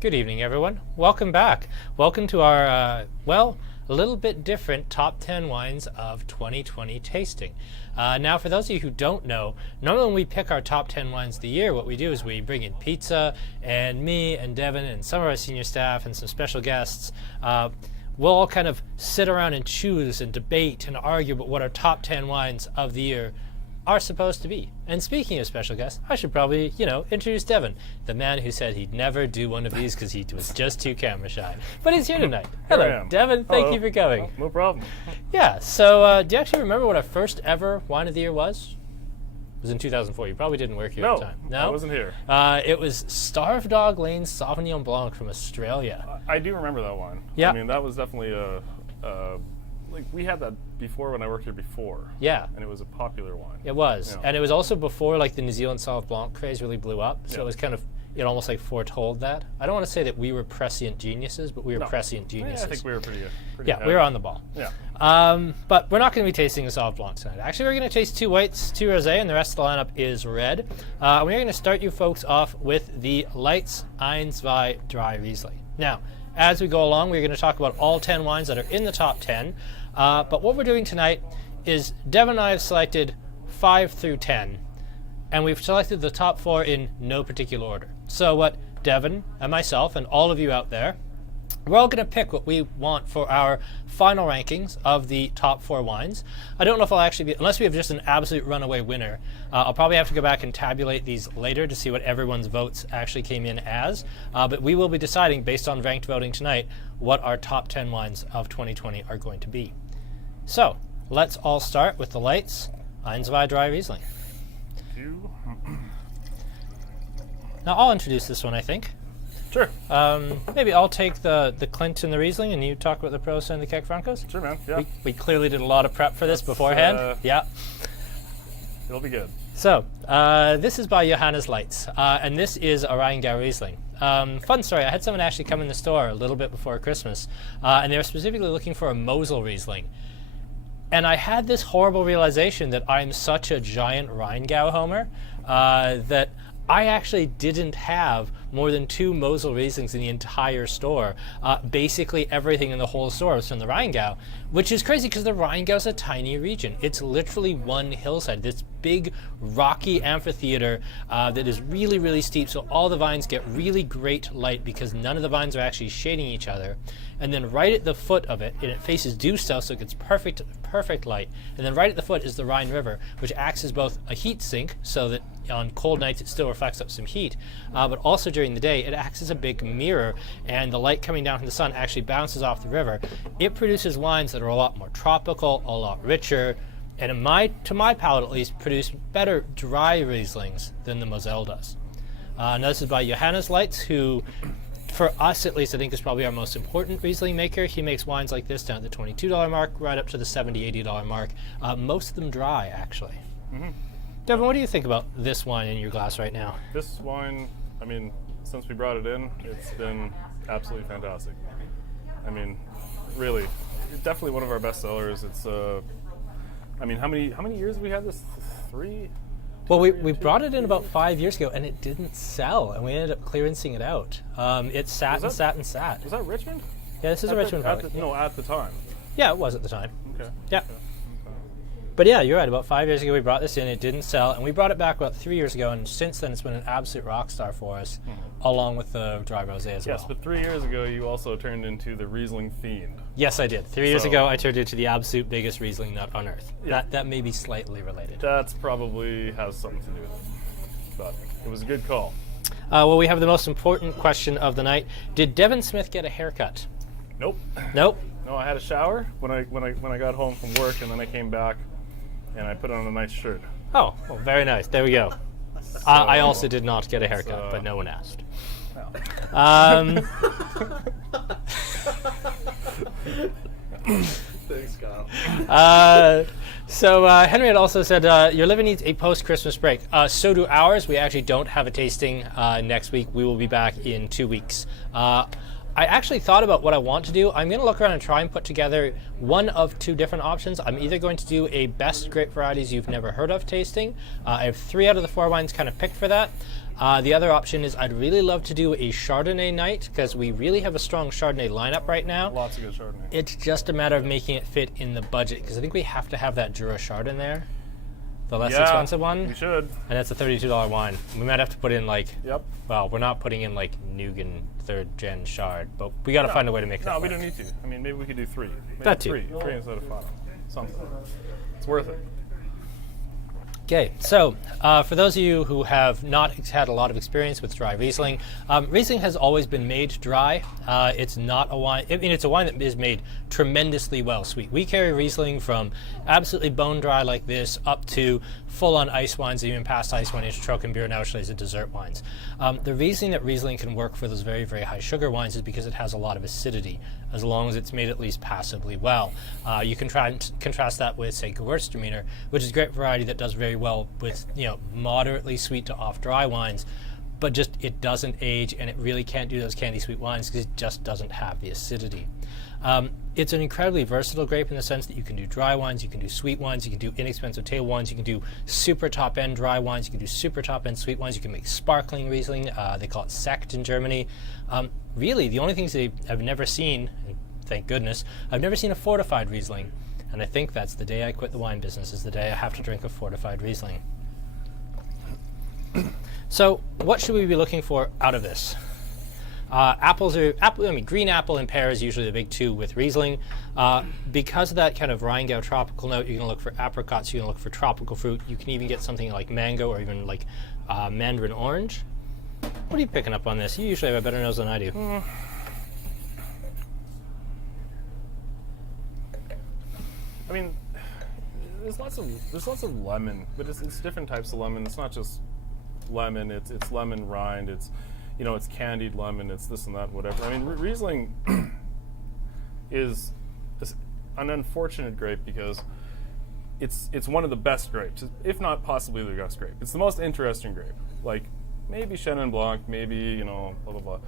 Good evening, everyone. Welcome back. Welcome to our, a little bit different top 10 wines of 2020 tasting. Now, for those of you who don't know, normally when we pick our top 10 wines of the year, what we do is we bring in pizza, and me and Devin and some of our senior staff and some special guests. We'll all kind of sit around and choose and debate and argue about what our top 10 wines of the year are supposed to be. And speaking of special guests, I should probably, introduce Devin, the man who said he'd never do one of these because he was just too camera shy. But he's here tonight. Hello, Devin. Thank you for coming. Oh, no problem. Yeah, so do you actually remember what our first ever wine of the year was? It was in 2004. You probably didn't work here at the time. No, I wasn't here. It was Starved Dog Lane Sauvignon Blanc from Australia. I do remember that one. Yeah. I mean, that was definitely we had that before when I worked here before. Yeah. And it was a popular wine. It was. Yeah. And it was also before the New Zealand Sauv Blanc craze really blew up. So Yeah. it was kind of, it almost foretold that. I don't want to say that we were prescient geniuses, but we were prescient geniuses. Yeah, I think we were pretty yeah, we were on the ball. Yeah. But we're not going to be tasting a Sauv Blanc tonight. Actually, we're going to taste two whites, two rosé, and the rest of the lineup is red. We're going to start you folks off with the Leitz Eins Zwei dry Riesling. Now, as we go along, we're going to talk about all 10 wines that are in the top 10. But what we're doing tonight is Devin and I have selected 5 through 10, and we've selected the top 4 in no particular order. So what Devin and myself and all of you out there, we're all going to pick what we want for our final rankings of the top 4 wines. I don't know if I'll actually be, unless we have just an absolute runaway winner, I'll probably have to go back and tabulate these later to see what everyone's votes actually came in as. But we will be deciding, based on ranked voting tonight, what our top 10 wines of 2020 are going to be. So, let's all start with the Leitz Eins Zwei dry Riesling. Now, I'll introduce this one, I think. Sure. Maybe I'll take the CLINT and the Riesling, and you talk about the Prosa and the Kekfrancos. Sure, man. Yeah. We clearly did a lot of prep for this beforehand. Yeah. It'll be good. So, this is by Johannes Leitz, and this is a Rheingau Riesling. Fun story, I had someone actually come in the store a little bit before Christmas, and they were specifically looking for a Mosel Riesling. And I had this horrible realization that I'm such a giant Rheingau homer that I actually didn't have more than 2 Mosel Rieslings in the entire store. Basically everything in the whole store was from the Rheingau, which is crazy because the Rheingau is a tiny region. It's literally one hillside, this big rocky amphitheater that is really, really steep, so all the vines get really great light because none of the vines are actually shading each other. And then right at the foot of it, and it faces due south, so it gets perfect light. And then right at the foot is the Rhine River, which acts as both a heat sink, so that on cold nights it still reflects up some heat, but also during the day it acts as a big mirror, and the light coming down from the sun actually bounces off the river. It produces wines that are a lot more tropical, a lot richer, and to my palate at least, produce better dry Rieslings than the Moselle does. Now this is by Johannes Leitz, who, for us at least, I think is probably our most important Riesling maker. He makes wines like this down at the $22 mark, right up to the $70, $80 mark. Most of them dry, actually. Mm-hmm. Devin, what do you think about this wine in your glass right now? This wine, I mean, since we brought it in, it's been absolutely fantastic. I mean, really, definitely one of our best sellers. It's, I mean, how many years have we had this? 3? Well, we brought it in about 5 years ago, and it didn't sell, and we ended up clearancing it out. It sat and sat and sat. Was that Richmond? Yeah, this is a Richmond product. No, at the time. Yeah, it was at the time. Okay. Yeah. Okay. But yeah, you're right. About 5 years ago, we brought this in. It didn't sell, and we brought it back about 3 years ago, and since then, it's been an absolute rock star for us, along with the dry rosé as well. Yes, but 3 years ago, you also turned into the Riesling fiend. Yes, I did. 3 years ago, I turned into the absolute biggest Riesling nut on earth. Yeah. That may be slightly related. That's probably has something to do with it, but it was a good call. Well, we have the most important question of the night. Did Devin Smith get a haircut? Nope. Nope. No, I had a shower when I got home from work, and then I came back, and I put on a nice shirt. Oh, well, very nice. There we go. So, I also did not get a haircut, but no one asked. Thanks, Kyle. So Henry had also said, your living needs a post-Christmas break. So do ours. We actually don't have a tasting next week. We will be back in 2 weeks. I actually thought about what I want to do. I'm going to look around and try and put together one of two different options. I'm either going to do a best grape varieties you've never heard of tasting. I have 3 out of the 4 wines kind of picked for that. The other option is I'd really love to do a Chardonnay night, because we really have a strong Chardonnay lineup right now. Lots of good Chardonnay. It's just a matter of making it fit in the budget, because I think we have to have that Jura Chard in there. The less expensive one. We should. And it's a $32 wine. We might have to put in like, Yep. well, we're not putting in like Nugan 3rd Gen Chard, but we got to find a way to make that No, work. we don't need to. I mean, maybe we could do 3. Maybe That too. 3 instead of 5. Something. It's worth it. Okay, so for those of you who have not had a lot of experience with dry Riesling, Riesling has always been made dry. It's not a wine, I mean, it's a wine that is made tremendously well sweet. We carry Riesling from absolutely bone dry like this up to full-on ice wines, even past ice wine into Trockenbeer and Auschwitz dessert wines. The reason that Riesling can work for those very, very high sugar wines is because it has a lot of acidity, as long as it's made at least passably well. You can try and contrast that with, say, Gewürztraminer, which is a great variety that does very well with, moderately sweet to off-dry wines, but just it doesn't age, and it really can't do those candy sweet wines because it just doesn't have the acidity. It's an incredibly versatile grape in the sense that you can do dry wines, you can do sweet wines, you can do inexpensive tail wines, you can do super top-end dry wines, you can do super top-end sweet wines, you can make sparkling Riesling, they call it Sekt in Germany. Really, the only things I've never seen, thank goodness, I've never seen a fortified Riesling, and I think that's the day I quit the wine business, is the day I have to drink a fortified Riesling. So, what should we be looking for out of this? Green apple and pear is usually the big 2 with Riesling. Because of that kind of Rheingau tropical note, you're going to look for apricots, you're going to look for tropical fruit. You can even get something like mango or even like mandarin orange. What are you picking up on this? You usually have a better nose than I do. I mean, there's lots of lemon, but it's different types of lemon. It's not just lemon. It's lemon rind. It's it's candied lemon. It's this and that, whatever. I mean, Riesling is an unfortunate grape because it's one of the best grapes, if not possibly the best grape. It's the most interesting grape. Like maybe Chenin Blanc, maybe blah blah blah.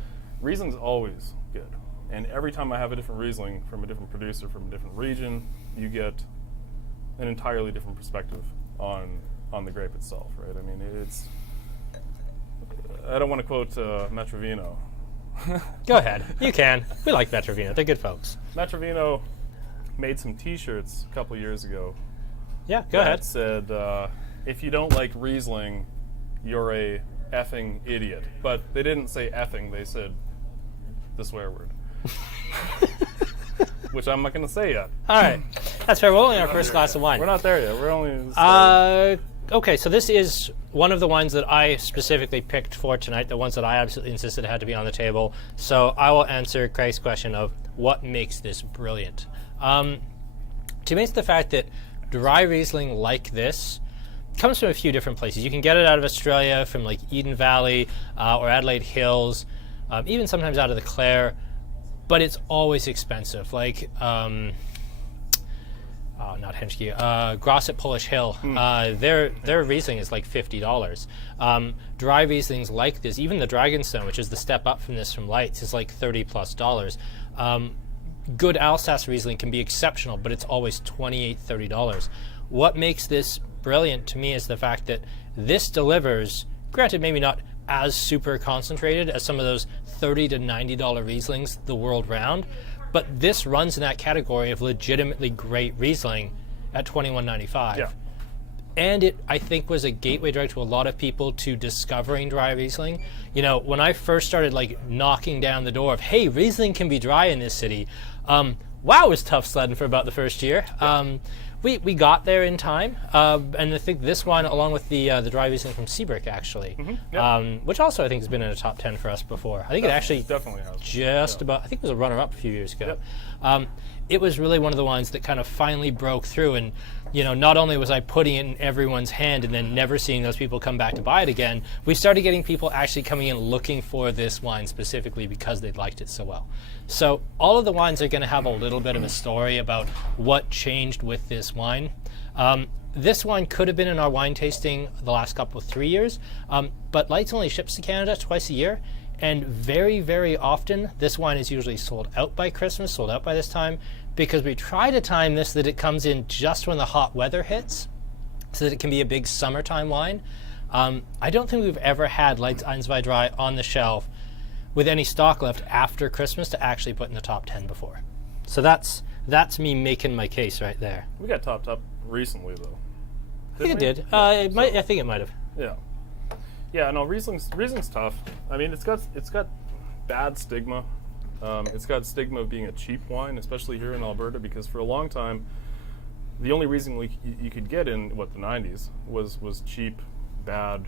Riesling's always good, and every time I have a different Riesling from a different producer from a different region, you get an entirely different perspective on the grape itself, right? I mean, I don't want to quote Metrovino. Go ahead. You can. We like Metrovino. They're good folks. Metrovino made some T-shirts a couple years ago. Yeah, go ahead. That said, if you don't like Riesling, you're a effing idiot. But they didn't say effing. They said the swear word. Which I'm not going to say yet. All right. That's fair. We're only on our first glass of wine. We're not there yet. We're only... Okay, so this is one of the wines that I specifically picked for tonight, the ones that I absolutely insisted had to be on the table. So I will answer Craig's question of what makes this brilliant. To me, it's the fact that dry Riesling like this comes from a few different places. You can get it out of Australia, from like Eden Valley or Adelaide Hills, even sometimes out of the Clare, but it's always expensive. Like... not Henschke, Gross at Polish Hill. Their Riesling is like $50. Dry Rieslings like this, even the Dragonstone, which is the step up from this from Leitz, is like $30+. Good Alsace Riesling can be exceptional, but it's always $28, $30. What makes this brilliant to me is the fact that this delivers, granted maybe not as super concentrated as some of those $30 to $90 Rieslings the world round, but this runs in that category of legitimately great Riesling at $21.95. Yeah. And it, I think, was a gateway drug to a lot of people to discovering dry Riesling. When I first started knocking down the door of, hey, Riesling can be dry in this city, wow, it was tough sledding for about the first year. Yeah. We got there in time, and I think this one, along with the dry Riesling from Seabrick, actually, which also I think has been in a top 10 for us before. I think it actually definitely has. Just about. I think it was a runner-up a few years ago. Yep. It was really one of the wines that kind of finally broke through, and not only was I putting it in everyone's hand and then never seeing those people come back to buy it again, we started getting people actually coming in looking for this wine specifically because they liked it so well. So all of the wines are going to have a little bit of a story about what changed with this wine. This wine could have been in our wine tasting the last 3 years, but Leitz only ships to Canada twice a year, And very, very often, this wine is usually sold out by Christmas, sold out by this time, because we try to time this that it comes in just when the hot weather hits, so that it can be a big summertime wine. I don't think we've ever had Leitz Eins Zwei Dry on the shelf with any stock left after Christmas to actually put in the top 10 before. So that's me making my case right there. We got topped up recently, though. I think it did. I think it might have. Yeah. Yeah, no, Riesling's tough. I mean, it's got bad stigma. It's got stigma of being a cheap wine, especially here in Alberta, because for a long time, the only Riesling you could get in, the 90s, was cheap, bad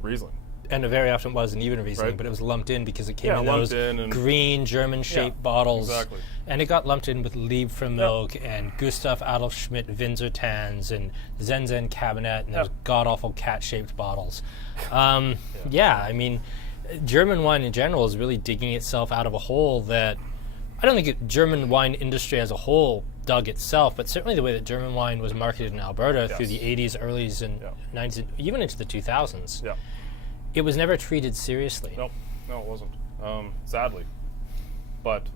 Riesling. And it very often wasn't even a Riesling, Right. but it was lumped in because it came in lumped those in and- green German-shaped bottles. Exactly. And it got lumped in with Liebfraumilch and Gustav Adolf Schmidt Winzertans and Zenzen Cabinet and those god-awful cat-shaped bottles. Yeah, I mean, German wine in general is really digging itself out of a hole that I don't think German wine industry as a whole dug itself, but certainly the way that German wine was marketed in Alberta through the 80s, earlys, and 90s, even into the 2000s. Yeah. It was never treated seriously. No, it wasn't. Sadly. But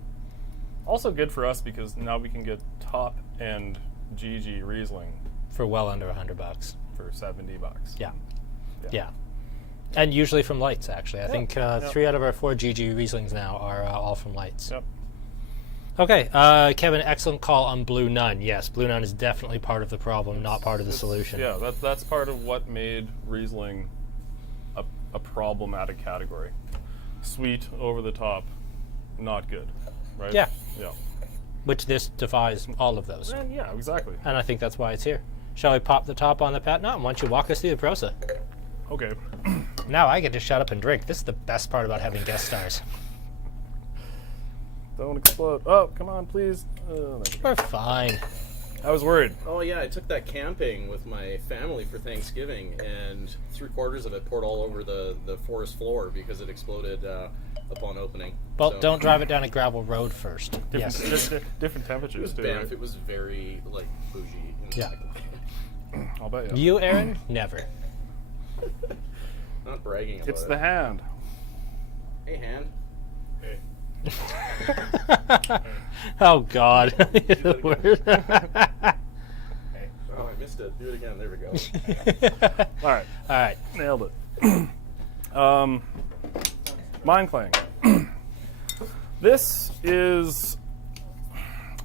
also good for us because now we can get top-end GG Riesling For well under $100. for $70. Yeah. And usually from Leitz, actually. I think 3 out of our 4 GG Rieslings now are all from Leitz. Yep. Okay, Kevin, excellent call on Blue Nun. Yes, Blue Nun is definitely part of the problem, not part of the solution. Yeah, that's part of what made Riesling a problematic category. Sweet, over the top, not good, right? Yeah. Yeah. Which this defies all of those. And yeah, exactly. And I think that's why it's here. Shall we pop the top on the pat now? Why don't you walk us through the Prosa? Okay. Now I get to shut up and drink. This is the best part about having guest stars. Don't explode. Oh, come on, please. We're fine. I was worried. Oh yeah, I took that camping with my family for Thanksgiving, and 3/4 of it poured all over the forest floor because it exploded upon opening. Well, So, don't drive it down a gravel road first. Yes. Different It temperatures was too. Banff. Right? It was very bougie. Yeah. I'll bet you. You, Aaron? Never. Not bragging about It's it. the hand. Hey, hand. Hey. Oh, God. The worst. Oh, I missed it. Do it again. There we go. All right. All right. Nailed it. Meinklang. This is,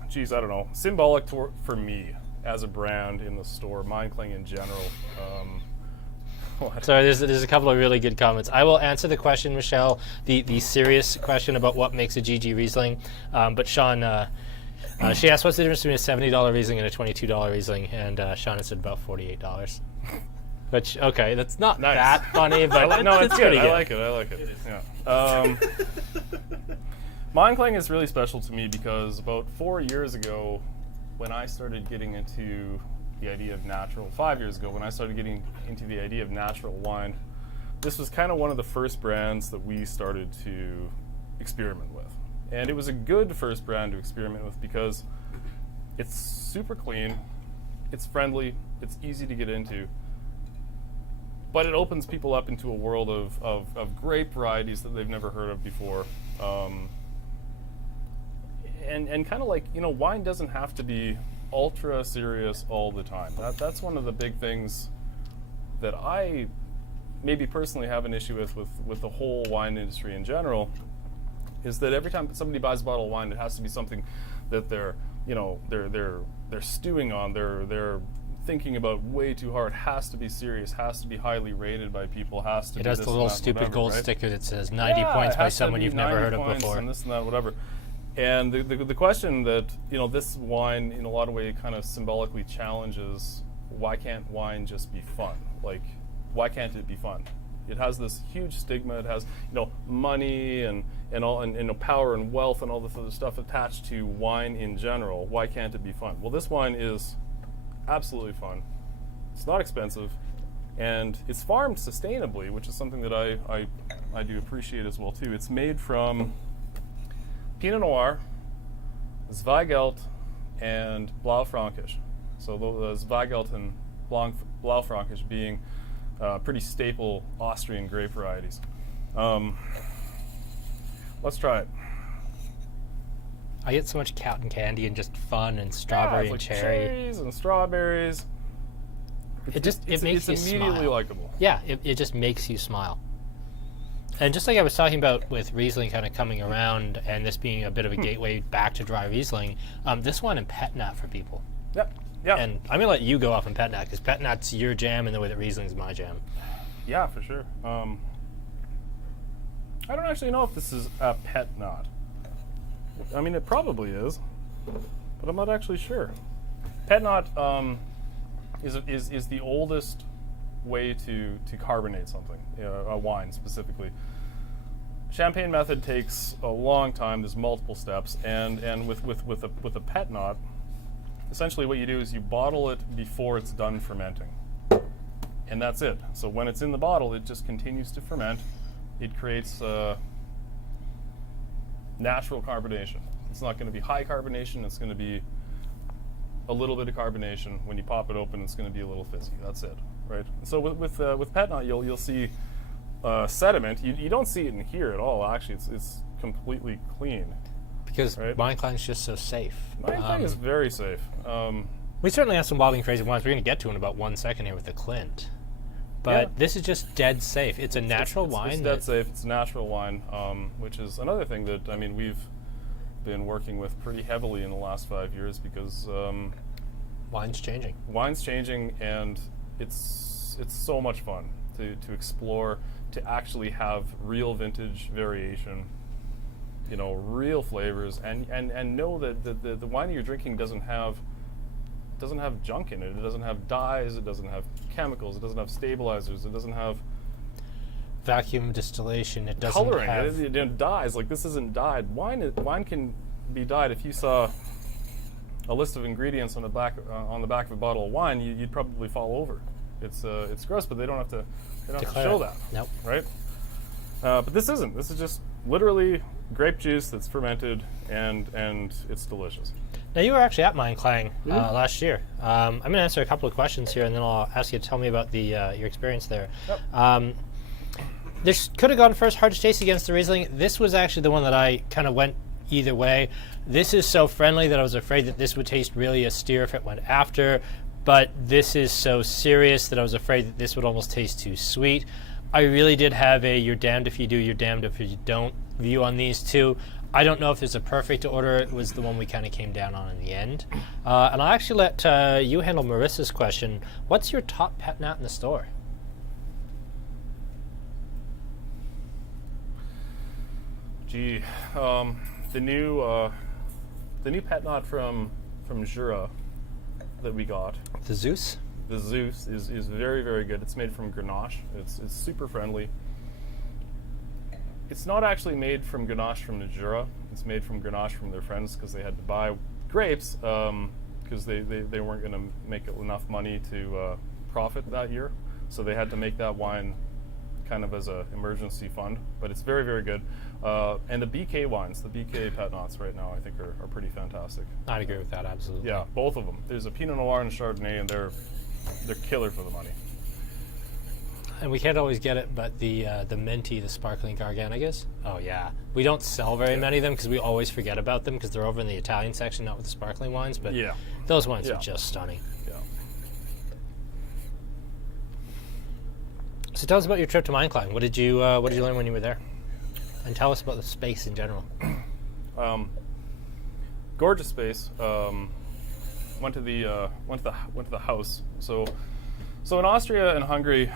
geez, I don't know, symbolic for me as a brand in the store, Meinklang in general. What? Sorry, there's a couple of really good comments. I will answer the question, Michelle, the serious question about what makes a GG Riesling. But Sean, she asked what's the difference between a $70 Riesling and a $22 Riesling, and Sean had said about $48. Which, okay, that's not Nice. that funny, but No, it's good. pretty I like it. Yeah. Meinklang is really special to me because about 4 years ago, when I started getting into the idea of natural, 5 years ago, when I started getting into the idea of natural wine, this was kind of one of the first brands that we started to experiment with. And it was a good first brand to experiment with because it's super clean, it's friendly, it's easy to get into, but it opens people up into a world of grape varieties that they've never heard of before. And kind of like, wine doesn't have to be ultra serious all the time. That's one of the big things that I maybe personally have an issue with the whole wine industry in general, is that every time somebody buys a bottle of wine, it has to be something that they're stewing on, they're thinking about way too hard, has to be serious, has to be highly rated by people, has to it be has this the and little that, stupid whatever, gold right? sticker that says 90 points it by has to someone be you've never 90 heard of points before. and this and that, whatever. And the question that, this wine in a lot of ways kind of symbolically challenges, why can't wine just be fun? Like, why can't it be fun? It has this huge stigma. It has, money and power and wealth and all this other stuff attached to wine in general. Why can't it be fun? Well, this wine is absolutely fun. It's not expensive, and it's farmed sustainably, which is something that I do appreciate as well too. It's made from Pinot Noir, Zweigelt, and Blaufränkisch. So the Zweigelt and Blaufränkisch being pretty staple Austrian grape varieties. Let's try it. I get so much cotton candy and just fun and strawberry it's and like cherry. cherries and strawberries. It makes you it's immediately smile. likable. Yeah, it just makes you smile. And just like I was talking about with Riesling kind of coming around and this being a bit of a gateway back to dry Riesling, this one and pet nat for people. Yep. Yeah. And I'm gonna let you go off on pet nat because pet nat's your jam and the way that Riesling's my jam. Yeah, for sure. I don't actually know if this is a pet nat. I mean, it probably is, but I'm not actually sure. Pet nat is the oldest way to carbonate something, a wine specifically. Champagne method takes a long time. There's multiple steps, and with a pet nat, essentially what you do is you bottle it before it's done fermenting, and that's it. So when it's in the bottle, it just continues to ferment. It creates natural carbonation. It's not going to be high carbonation. It's going to be a little bit of carbonation. When you pop it open, it's going to be a little fizzy. That's it, right? So with pet nat, you'll see sediment. You don't see it in here at all. Actually, it's completely clean. Because right? Meinklang's just so safe. Meinklang is very safe. We certainly have some wild and crazy wines we're going to get to in about 1 second here with the Clint. But this is just dead safe. It's a natural wine. It's dead safe. It's a natural wine, which is another thing that, I mean, we've been working with pretty heavily in the last 5 years because wine's changing. Wine's changing, and it's so much fun to explore, to actually have real vintage variation, real flavors, and know that the wine that you're drinking doesn't have junk in it. It doesn't have dyes. It doesn't have chemicals. It doesn't have stabilizers. It doesn't have vacuum distillation. It doesn't coloring. have It dyes. Like, this isn't dyed. Wine can be dyed. If you saw a list of ingredients on the back of a bottle of wine, you'd probably fall over. It's gross, but they don't have to show that. Nope. Right? But this isn't. This is just literally grape juice that's fermented, and it's delicious. Now, you were actually at Meinklang last year. I'm going to answer a couple of questions here, and then I'll ask you to tell me about your experience there. Yep. This could have gone first, hard to taste against the Riesling. This was actually the one that I kind of went either way. This is so friendly that I was afraid that this would taste really austere if it went after, but this is so serious that I was afraid that this would almost taste too sweet. I really did have a you're damned if you do, you're damned if you don't view on these two. I don't know if there's a perfect order. It was the one we kind of came down on in the end. And I'll actually let you handle Marissa's question. What's your top pet nat in the store? Gee, the new pet nat from Jura that we got. The Zeus? The Zeus is very, very good. It's made from Grenache. It's super friendly. It's not actually made from Grenache from the Jura. It's made from Grenache from their friends because they had to buy grapes because they weren't going to make enough money to profit that year. So they had to make that wine kind of as an emergency fund. But it's very, very good. And the BK wines, the BK pet nats right now, I think are pretty fantastic. I'd agree with that, absolutely. Yeah, both of them. There's a Pinot Noir and a Chardonnay, and they're killer for the money. And we can't always get it, but the minty, the sparkling Gargantugas. Oh yeah, we don't sell very many of them because we always forget about them because they're over in the Italian section, not with the sparkling wines. But those wines are just stunning. Yeah. So tell us about your trip to Meinklang. What did you learn when you were there? And tell us about the space in general. Gorgeous space. Went to the house. So in Austria and Hungary,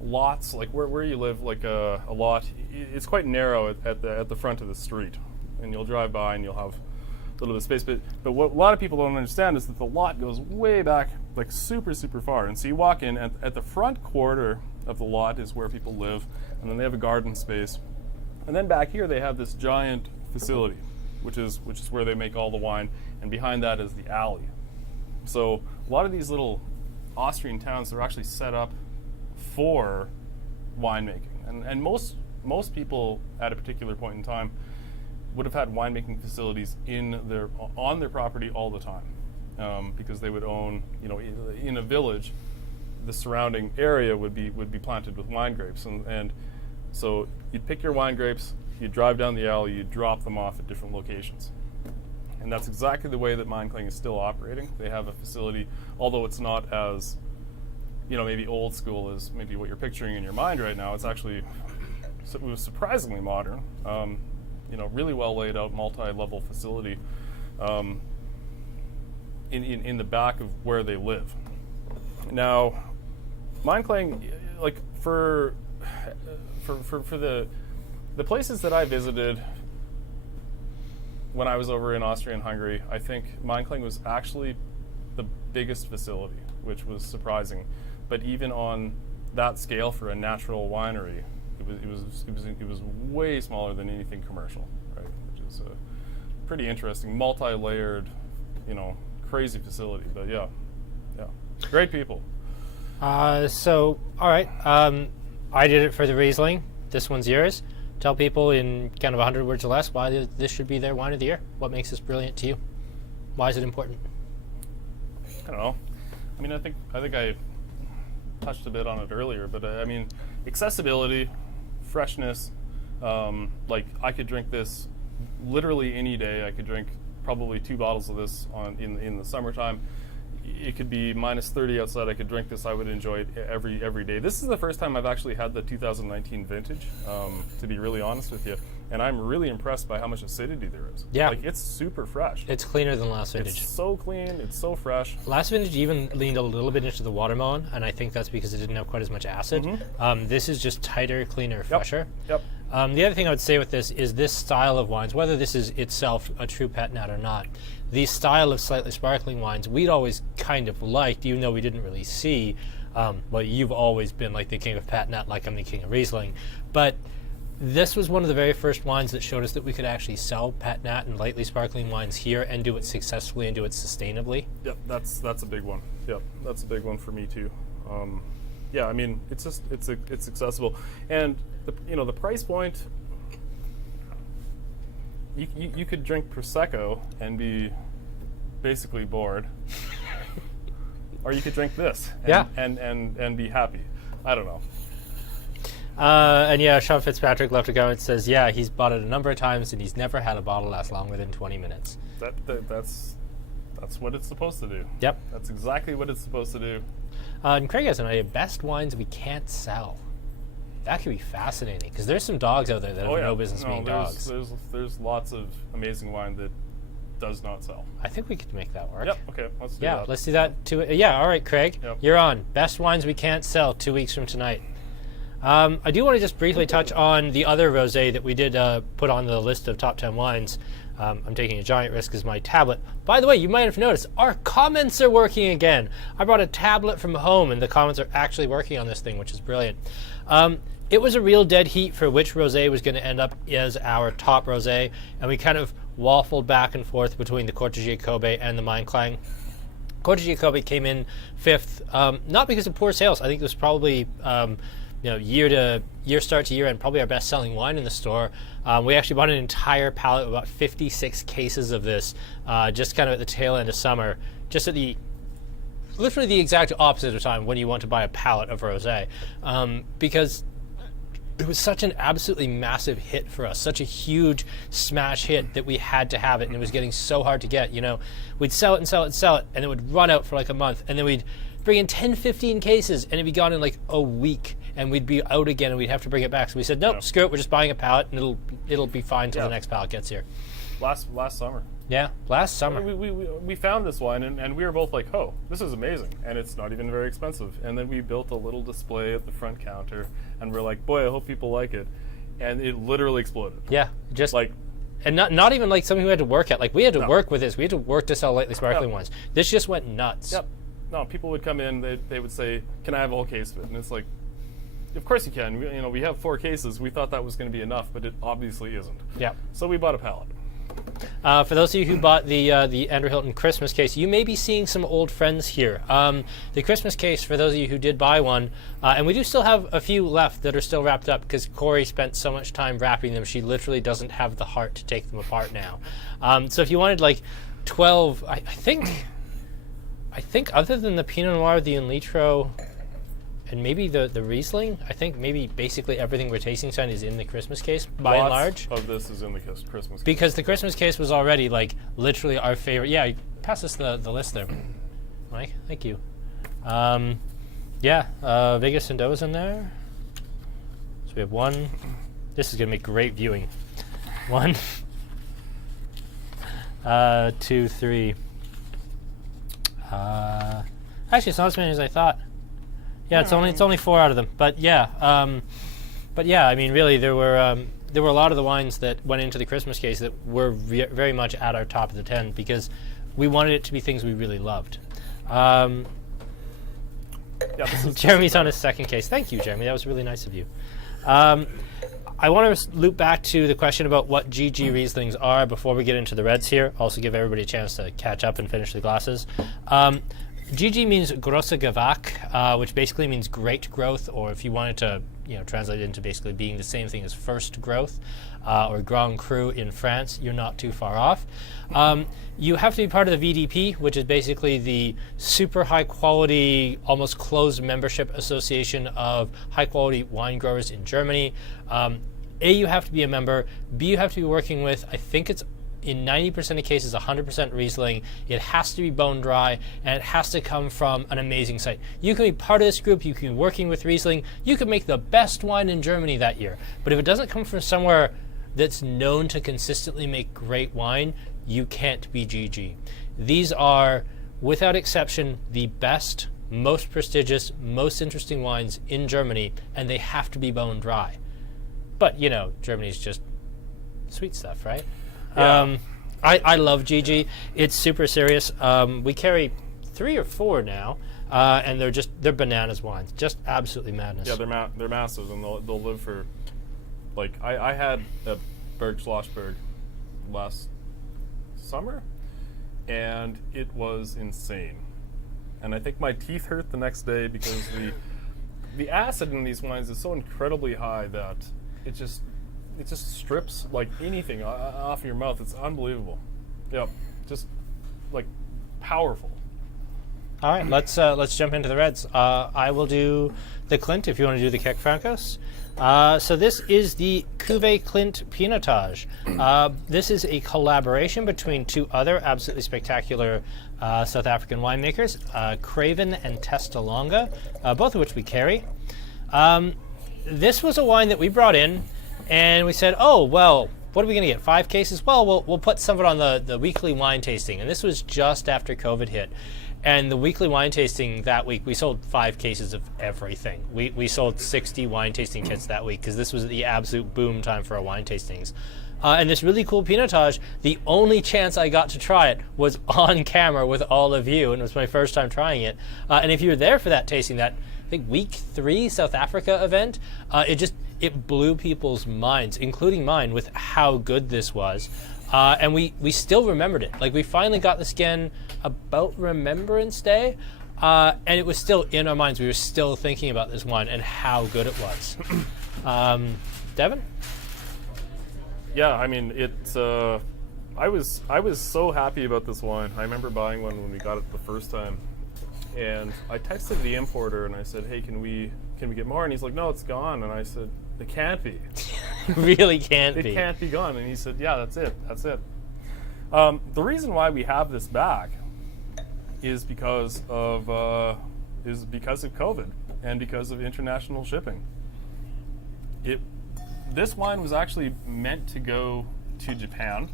lots, like where you live, like a lot, it's quite narrow at the front of the street, and you'll drive by and you'll have a little bit of space. But what a lot of people don't understand is that the lot goes way back, like super, super far. And so you walk in at the front quarter of the lot is where people live, and then they have a garden space, and then back here they have this giant facility, which is where they make all the wine, and behind that is the alley. So a lot of these little Austrian towns are actually set up for winemaking, and most people at a particular point in time would have had winemaking facilities on their property all the time, because they would own, in a village, the surrounding area would be planted with wine grapes, and so you'd pick your wine grapes, you drive down the alley, you drop them off at different locations. And that's exactly the way that Meinklang is still operating. They have a facility, although it's not as, maybe old school as maybe what you're picturing in your mind right now. It's actually, it was surprisingly modern. Really well laid out, multi-level facility in the back of where they live. Now, Meinklang, like for the places that I visited when I was over in Austria and Hungary, I think Meinklang was actually the biggest facility, which was surprising. But even on that scale for a natural winery, it was way smaller than anything commercial, right? Which is a pretty interesting, multi-layered, crazy facility. But yeah, great people. So all right, I did it for the Riesling. This one's yours. Tell people in kind of 100 words or less why this should be their wine of the year. What makes this brilliant to you? Why is it important? I don't know. I mean, I think I touched a bit on it earlier, but accessibility, freshness. Like I could drink this literally any day. I could drink probably 2 bottles of this in the summertime. It could be minus 30 outside. I could drink this. I would enjoy it every day. This is the first time I've actually had the 2019 vintage, to be really honest with you. And I'm really impressed by how much acidity there is. Yeah. Like, it's super fresh. It's cleaner than last vintage. It's so clean. It's so fresh. Last vintage even leaned a little bit into the watermelon, and I think that's because it didn't have quite as much acid. Mm-hmm. This is just tighter, cleaner, fresher. Yep. The other thing I would say with this is this style of wines, whether this is itself a true pet nat or not, the style of slightly sparkling wines we'd always kind of liked, even though we didn't really see. Well, you've always been like the king of pet nat, like I'm the king of Riesling. But this was one of the very first wines that showed us that we could actually sell pet nat and lightly sparkling wines here and do it successfully and do it sustainably. Yep, that's a big one. Yep, that's a big one for me too. Yeah, I mean, it's accessible, and the price point. You could drink Prosecco and be basically bored, or you could drink this and be happy. I don't know. And yeah, Sean Fitzpatrick left a comment that says, yeah, he's bought it a number of times and he's never had a bottle last longer than 20 minutes. That's what it's supposed to do. Yep. That's exactly what it's supposed to do. And Craig has an idea, best wines we can't sell. That could be fascinating, because there's some dogs out there that have no business being dogs. There's lots of amazing wine that does not sell. I think we could make that work. Yep, okay, let's do that. Yeah, let's do that. All right, Craig, Yep. You're on. Best wines we can't sell 2 weeks from tonight. I do want to just briefly touch on the other rosé that we did put on the list of top 10 wines. I'm taking a giant risk as my tablet. By the way, you might have noticed, our comments are working again. I brought a tablet from home, and the comments are actually working on this thing, which is brilliant. It was a real dead heat for which rosé was going to end up as our top rosé, and we kind of waffled back and forth between the Côte de Jacob and the Meinklang. Côte de Jacob came in 5th, not because of poor sales. I think it was probably year start to year end, probably our best selling wine in the store. We actually bought an entire pallet of about 56 cases of this, just kind of at the tail end of summer, just at literally the exact opposite of time when you want to buy a pallet of rosé, because it was such an absolutely massive hit for us, such a huge smash hit that we had to have it, and it was getting so hard to get. We'd sell it and sell it and sell it, and it would run out for like a month, and then we'd bring in 10, 15 cases, and it'd be gone in like a week, and we'd be out again, and we'd have to bring it back. So we said, nope, screw it, we're just buying a pallet, and it'll be fine till the next pallet gets here. Last summer. Yeah, last summer. We found this wine, and we were both like, oh, this is amazing, and it's not even very expensive. And then we built a little display at the front counter, and we're like, boy, I hope people like it. And it literally exploded. Yeah, just like, and not even like something we had to work at. Like, we had to work with this. We had to work to sell lightly sparkling wines. This just went nuts. Yep. No, people would come in, they would say, can I have a whole case of it? And it's like, of course you can. We have 4 cases. We thought that was going to be enough, but it obviously isn't. Yeah. So we bought a pallet. For those of you who bought the Andrew Hilton Christmas case, you may be seeing some old friends here. The Christmas case, for those of you who did buy one, and we do still have a few left that are still wrapped up because Corey spent so much time wrapping them, she literally doesn't have the heart to take them apart now. So if you wanted like 12, I think other than the Pinot Noir, the In Litro, and maybe the Riesling. I think maybe basically everything we're tasting tonight is in the Christmas case by and large. Of this is in the Christmas case. Because the Christmas case was already like literally our favorite. Yeah, pass us the list there, Mike. Thank you. Vegas and Doe's in there. So we have one. This is gonna make great viewing. 1, 2, 3. Actually, it's not as many as I thought. Yeah, it's only 4 out of them. But yeah, I mean, really, there were a lot of the wines that went into the Christmas case that were very much at our top of the 10 because we wanted it to be things we really loved. Jeremy's on his second case. Thank you, Jeremy. That was really nice of you. I want to loop back to the question about what GG Rieslings are before we get into the reds here. Also give everybody a chance to catch up and finish the glasses. GG means grosse Gewach, which basically means great growth, or if you wanted to translate it into basically being the same thing as first growth, or Grand Cru in France, you're not too far off. You have to be part of the VDP, which is basically the super high quality, almost closed membership association of high quality wine growers in Germany. A, you have to be a member. B, you have to be working with, I think it's in 90% of cases, 100% Riesling. It has to be bone dry, and it has to come from an amazing site. You can be part of this group, you can be working with Riesling, you can make the best wine in Germany that year. But if it doesn't come from somewhere that's known to consistently make great wine, you can't be GG. These are, without exception, the best, most prestigious, most interesting wines in Germany, and they have to be bone dry. But, Germany's just sweet stuff, right? Yeah. I love GG. It's super serious. We carry 3 or 4 now, and they're bananas wines. Just absolutely madness. Yeah, they're massive, and they'll live for, like, I had a Berg Schlossberg last summer, and it was insane. And I think my teeth hurt the next day because the acid in these wines is so incredibly high that it just strips like anything off your mouth. It's unbelievable. Yep, just like powerful. All right, let's jump into the reds. I will do the Clint if you want to do the Kekfrancos. So this is the Cuvée Clint Pinotage. This is a collaboration between 2 other absolutely spectacular South African winemakers, Craven and Testalonga, both of which we carry. This was a wine that we brought in, and we said, oh, well, what are we going to get, 5 cases? Well, we'll put some of it on the weekly wine tasting. And this was just after COVID hit. And the weekly wine tasting that week, we sold 5 cases of everything. We sold 60 wine tasting kits that week because this was the absolute boom time for our wine tastings. And this really cool Pinotage, the only chance I got to try it was on camera with all of you, and it was my first time trying it. And if you were there for that tasting, that I think week 3 South Africa event, it blew people's minds, including mine, with how good this was. And we still remembered it. Like, we finally got this again about Remembrance Day, and it was still in our minds. We were still thinking about this wine and how good it was. Devin? Yeah, I mean, it's. I was so happy about this wine. I remember buying one when we got it the first time, and I texted the importer and I said, "Hey, can we get more?" And he's like, "No, it's gone." And I said, "It can't be." Really can't be. It can't be gone. And he said, "Yeah, that's it. That's it." The reason why we have this back is because of COVID and because of international shipping. This wine was actually meant to go to Japan,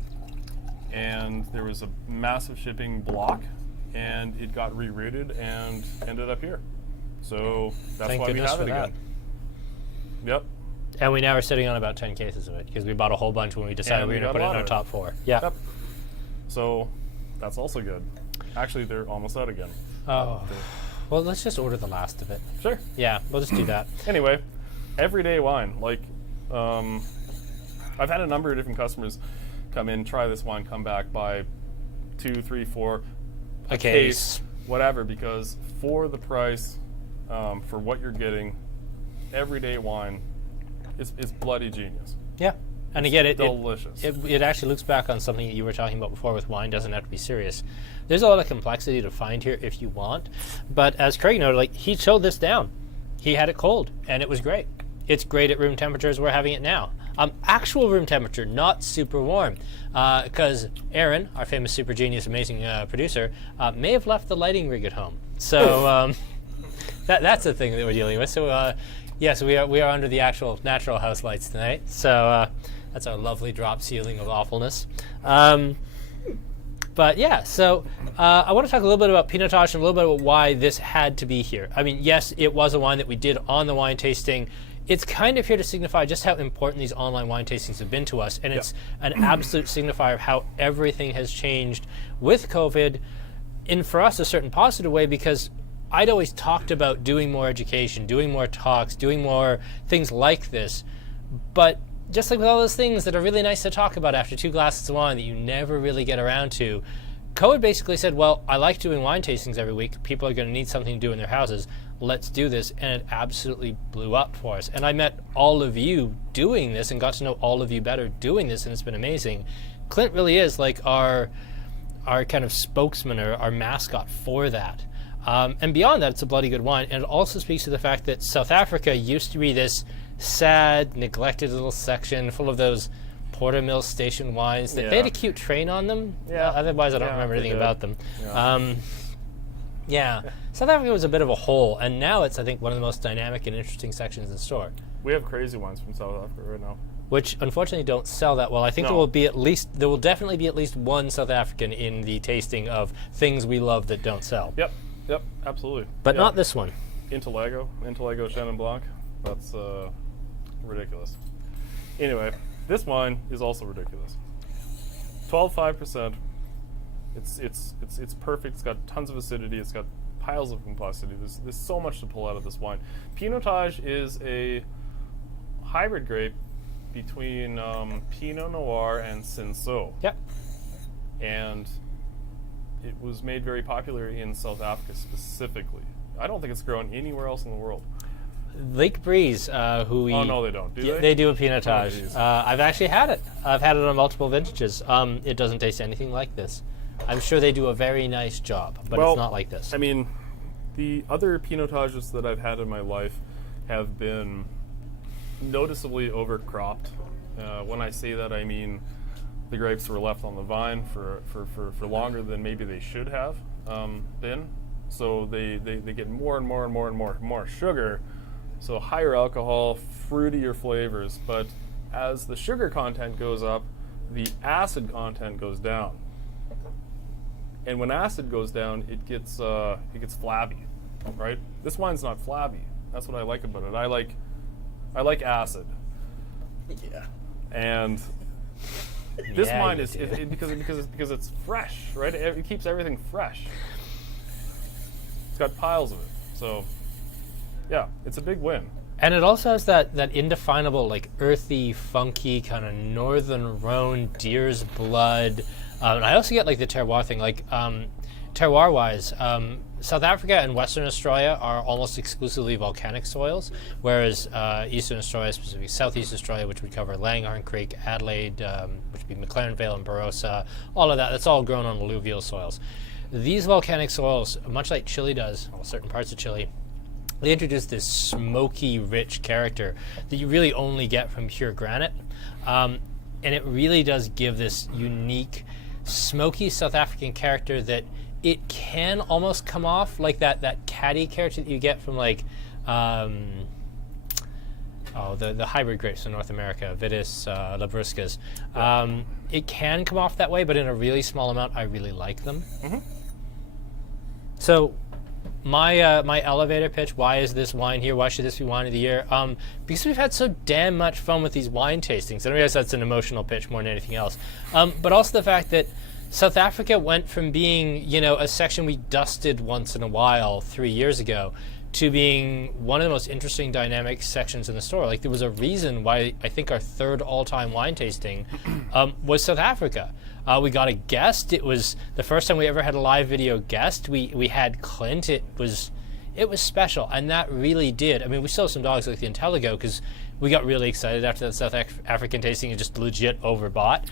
and there was a massive shipping block, and it got rerouted and ended up here. So that's Thank why we goodness have for it that. again. Yep. And we now are sitting on about 10 cases of it because we bought a whole bunch when we decided And we we were going to got put it a in lot our of top 4. Yeah. Yep. So that's also good. Actually, they're almost out again. Oh. Well, let's just order the last of it. Sure. Yeah, we'll just do that. Anyway, everyday wine. Like, I've had a number of different customers come in, try this wine, come back, buy 2, 3, 4 A case. whatever, because for the price, for what you're getting, everyday wine is bloody genius. Yeah. And again, Delicious. it actually looks back on something that you were talking about before with wine doesn't have to be serious. There's a lot of complexity to find here if you want. But as Craig noted, like, he chilled this down. he had it cold, and it was great. It's great at room temperature as we're having it now. Actual room temperature, not super warm, because Aaron, our famous super genius, amazing producer, may have left the lighting rig at home. So that's the thing that we're dealing with. So yes, we are under the actual natural house lights tonight. So that's our lovely drop ceiling of awfulness. But yeah, so I want to talk a little bit about Pinotage and a little bit about why this had to be here. I mean, yes, it was a wine that we did on the wine tasting. It's kind of here to signify just how important these online wine tastings have been to us, and it's an absolute signifier of how everything has changed with COVID, in for us a certain positive way, because I'd always talked about doing more education, doing more talks, doing more things like this, but just like with all those things that are really nice to talk about after 2 glasses of wine that you never really get around to, COVID basically said, well, I like doing wine tastings every week. People are going to need something to do in their houses. Let's do this. And it absolutely blew up for us. And I met all of you doing this and got to know all of you better doing this, and it's been amazing. Clint really is like our kind of spokesman or our mascot for that. And beyond that, it's a bloody good wine. And it also speaks to the fact that South Africa used to be this sad, neglected little section full of those Portermill station wines that they had a cute train on them. Otherwise, I don't remember anything about them. South Africa was a bit of a hole, and now it's, I think, one of the most dynamic and interesting sections in the store. We have crazy wines from South Africa right now, which unfortunately don't sell that well. I think there will definitely be at least one South African in the tasting of things we love that don't sell. Yep, absolutely. But not this one. Interlago Chenin Blanc. That's ridiculous. Anyway, this wine is also ridiculous. 12.5%. It's perfect. It's got tons of acidity. It's got piles of complexity. There's so much to pull out of this wine. Pinotage is a hybrid grape between Pinot Noir and Cinsault. Yep. And it was made very popular in South Africa specifically. I don't think it's grown anywhere else in the world. Lake Breeze, who we... Oh, no, they don't. Do they? They do a Pinotage. I've actually had it. I've had it on multiple vintages. It doesn't taste anything like this. I'm sure they do a very nice job, but it's not like this. I mean, the other Pinotages that I've had in my life have been noticeably overcropped. When I say that, I mean the grapes were left on the vine for longer than maybe they should have been. So they get more and more and more and more sugar. So higher alcohol, fruitier flavors, but as the sugar content goes up, the acid content goes down. And when acid goes down, it gets flabby, right? This wine's not flabby. That's what I like about it. I like acid. Yeah. And this wine is because it's fresh, right? It keeps everything fresh. It's got piles of it. So yeah, it's a big win. And it also has that indefinable, like, earthy, funky, kind of northern Rhone, deer's blood. And I also get, like, the terroir thing. Like, terroir-wise, South Africa and Western Australia are almost exclusively volcanic soils, whereas Eastern Australia, specifically Southeast Australia, which would cover Langhorne Creek, Adelaide, which would be McLaren Vale and Barossa, all of that, that's all grown on alluvial soils. These volcanic soils, much like Chile does, well, certain parts of Chile, they introduce this smoky, rich character that you really only get from pure granite. And it really does give this unique, smoky South African character that it can almost come off like that caddy character that you get from, like, the hybrid grapes in North America, Vitis, Labruscas. It can come off that way, but in a really small amount, I really like them. Mm-hmm. So my elevator pitch, why is this wine here? Why should this be wine of the year? Because we've had so damn much fun with these wine tastings. And I guess that's an emotional pitch more than anything else. But also the fact that South Africa went from being, a section we dusted once in a while 3 years ago to being one of the most interesting dynamic sections in the store. Like, there was a reason why I think our third all-time wine tasting was South Africa. We got a guest. It was the first time we ever had a live video guest. We had Clint. It was special, and that really did. I mean, we still have some dogs like the Intellego because we got really excited after that South African tasting and just legit overbought.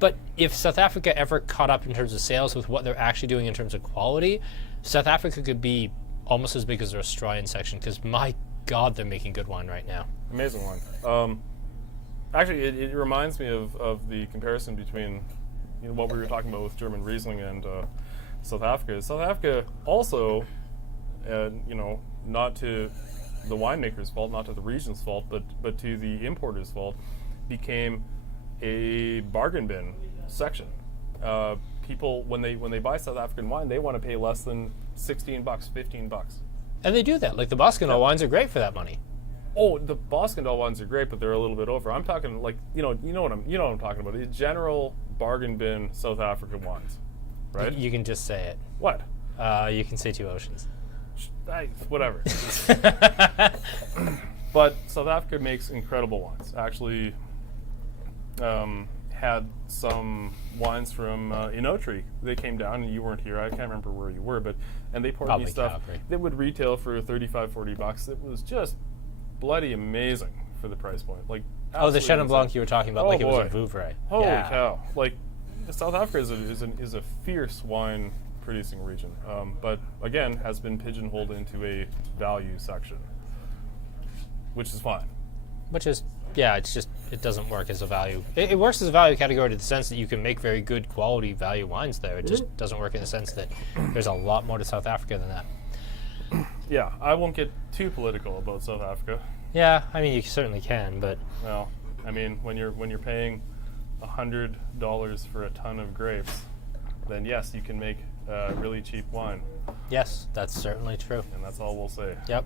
But if South Africa ever caught up in terms of sales with what they're actually doing in terms of quality, South Africa could be almost as big as their Australian section, because my God, they're making good wine right now. Amazing wine. Actually, it reminds me of the comparison between what we were talking about with German Riesling and South Africa. South Africa also, not to the winemaker's fault, not to the region's fault, but to the importer's fault, became a bargain bin section. People, when they buy South African wine, they want to pay less than $16, $15. And they do that. Like the Boskendal wines are great for that money. Oh, the Boskendal wines are great, but they're a little bit over. I'm talking like you know what I'm talking about. The general bargain bin South African wines, right? You can just say it. What? You can say Two Oceans. Whatever. But South Africa makes incredible wines. Actually, had some wines from Inotri. They came down, and you weren't here. I can't remember where you were, and they poured Probably me stuff Calgary. that would retail for $35-$40. It was just bloody amazing for the price point. Like Oh, the absolutely Chenin Blanc insane. you were talking about, Oh, like it was boy. a Vouvray. Holy Yeah. cow! Like South Africa is a fierce wine producing region, but again has been pigeonholed into a value section, which is fine. Which is, yeah, it's just, it doesn't work as a value. It works as a value category to the sense that you can make very good quality value wines there. It just doesn't work in the sense that there's a lot more to South Africa than that. Yeah, I won't get too political about South Africa. Yeah, I mean, you certainly can, but Well, I mean, when you're paying $100 for a ton of grapes, then yes, you can make really cheap wine, yes, that's certainly true. and that's all we'll say. Yep.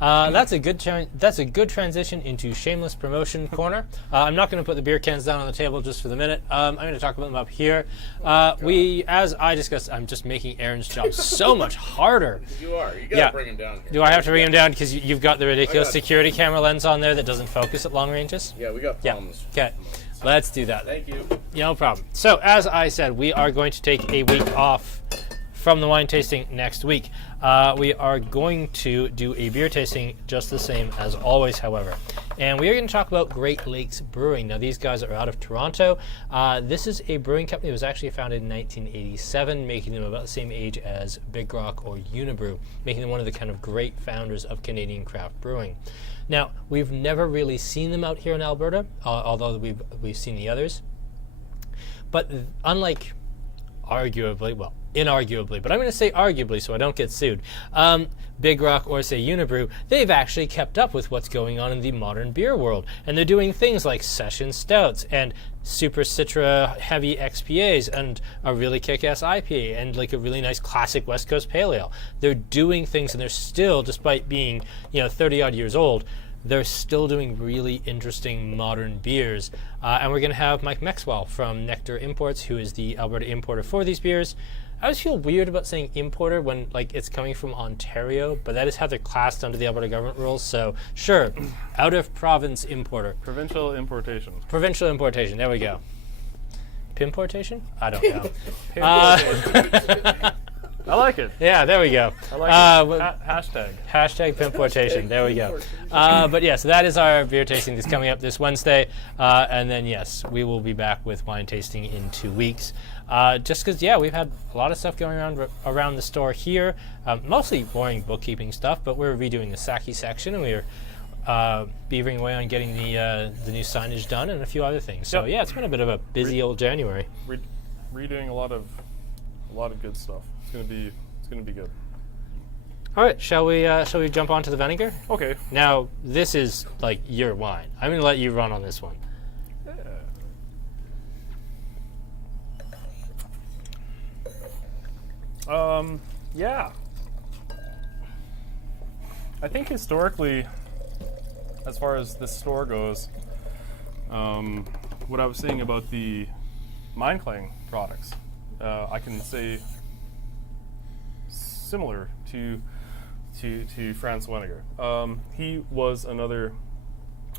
That's a good transition into shameless promotion corner. I'm not going to put the beer cans down on the table just for the minute. I'm going to talk about them up here. As I discussed, I'm just making Aaron's job so much harder. You are. You gotta bring him down here. Do I have to bring him down because you've got the ridiculous security camera lens on there that doesn't focus at long ranges? Yeah, we got Yeah. problems. Okay. Let's do that. Thank you. No problem. So, as I said, we are going to take a week off from the wine tasting next week. We are going to do a beer tasting just the same as always, however. And we are going to talk about Great Lakes Brewing. Now, these guys are out of Toronto. This is a brewing company that was actually founded in 1987, making them about the same age as Big Rock or Unibrew, making them one of the kind of great founders of Canadian craft brewing. Now, we've never really seen them out here in Alberta, although we've seen the others. But unlike inarguably, but I'm going to say arguably so I don't get sued, Big Rock or say Unibrew, they've actually kept up with what's going on in the modern beer world. And they're doing things like session stouts and super citra heavy XPAs and a really kick-ass IPA and like a really nice classic West Coast Pale Ale. They're doing things, and they're still, despite being 30-odd years old, they're still doing really interesting modern beers. And we're going to have Mike Maxwell from Nectar Imports, who is the Alberta importer for these beers. I always feel weird about saying importer when it's coming from Ontario, but that is how they're classed under the Alberta government rules. So sure, out of province importer. Provincial importation. Provincial importation, there we go. Pimportation? I don't know. I like it. Yeah, there we go. I like it. Hashtag. Hashtag pimportation. There we go. But yes, that is our beer tasting that's coming up this Wednesday. And then, yes, we will be back with wine tasting in 2 weeks. Just because, we've had a lot of stuff going around the store here. Mostly boring bookkeeping stuff, but we're redoing the sake section, and we're beavering away on getting the new signage done and a few other things. So, it's been a bit of a busy old January. Redoing a lot of good stuff. It's gonna be good. All right, shall we jump on to the Weninger? Okay. Now, this is like your wine. I'm going to let you run on this one. Yeah. I think historically, as far as this store goes, what I was saying about the Meinklang products, I can say similar to Franz Weninger. He was another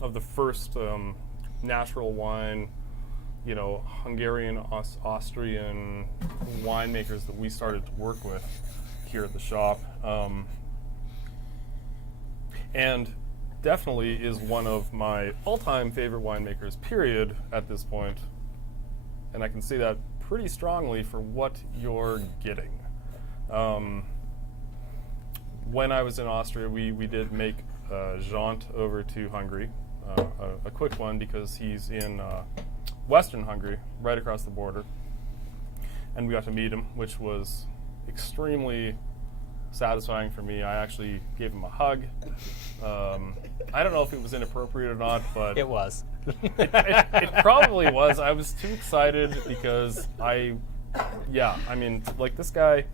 of the first natural wine, Hungarian, Austrian winemakers that we started to work with here at the shop, and definitely is one of my all-time favorite winemakers, period, at this point. And I can say that pretty strongly for what you're getting. when I was in Austria, we did make a jaunt over to Hungary, a quick one because he's in Western Hungary, right across the border. And we got to meet him, which was extremely satisfying for me. I actually gave him a hug. I don't know if it was inappropriate or not, but It was. it probably was. I was too excited because this guy.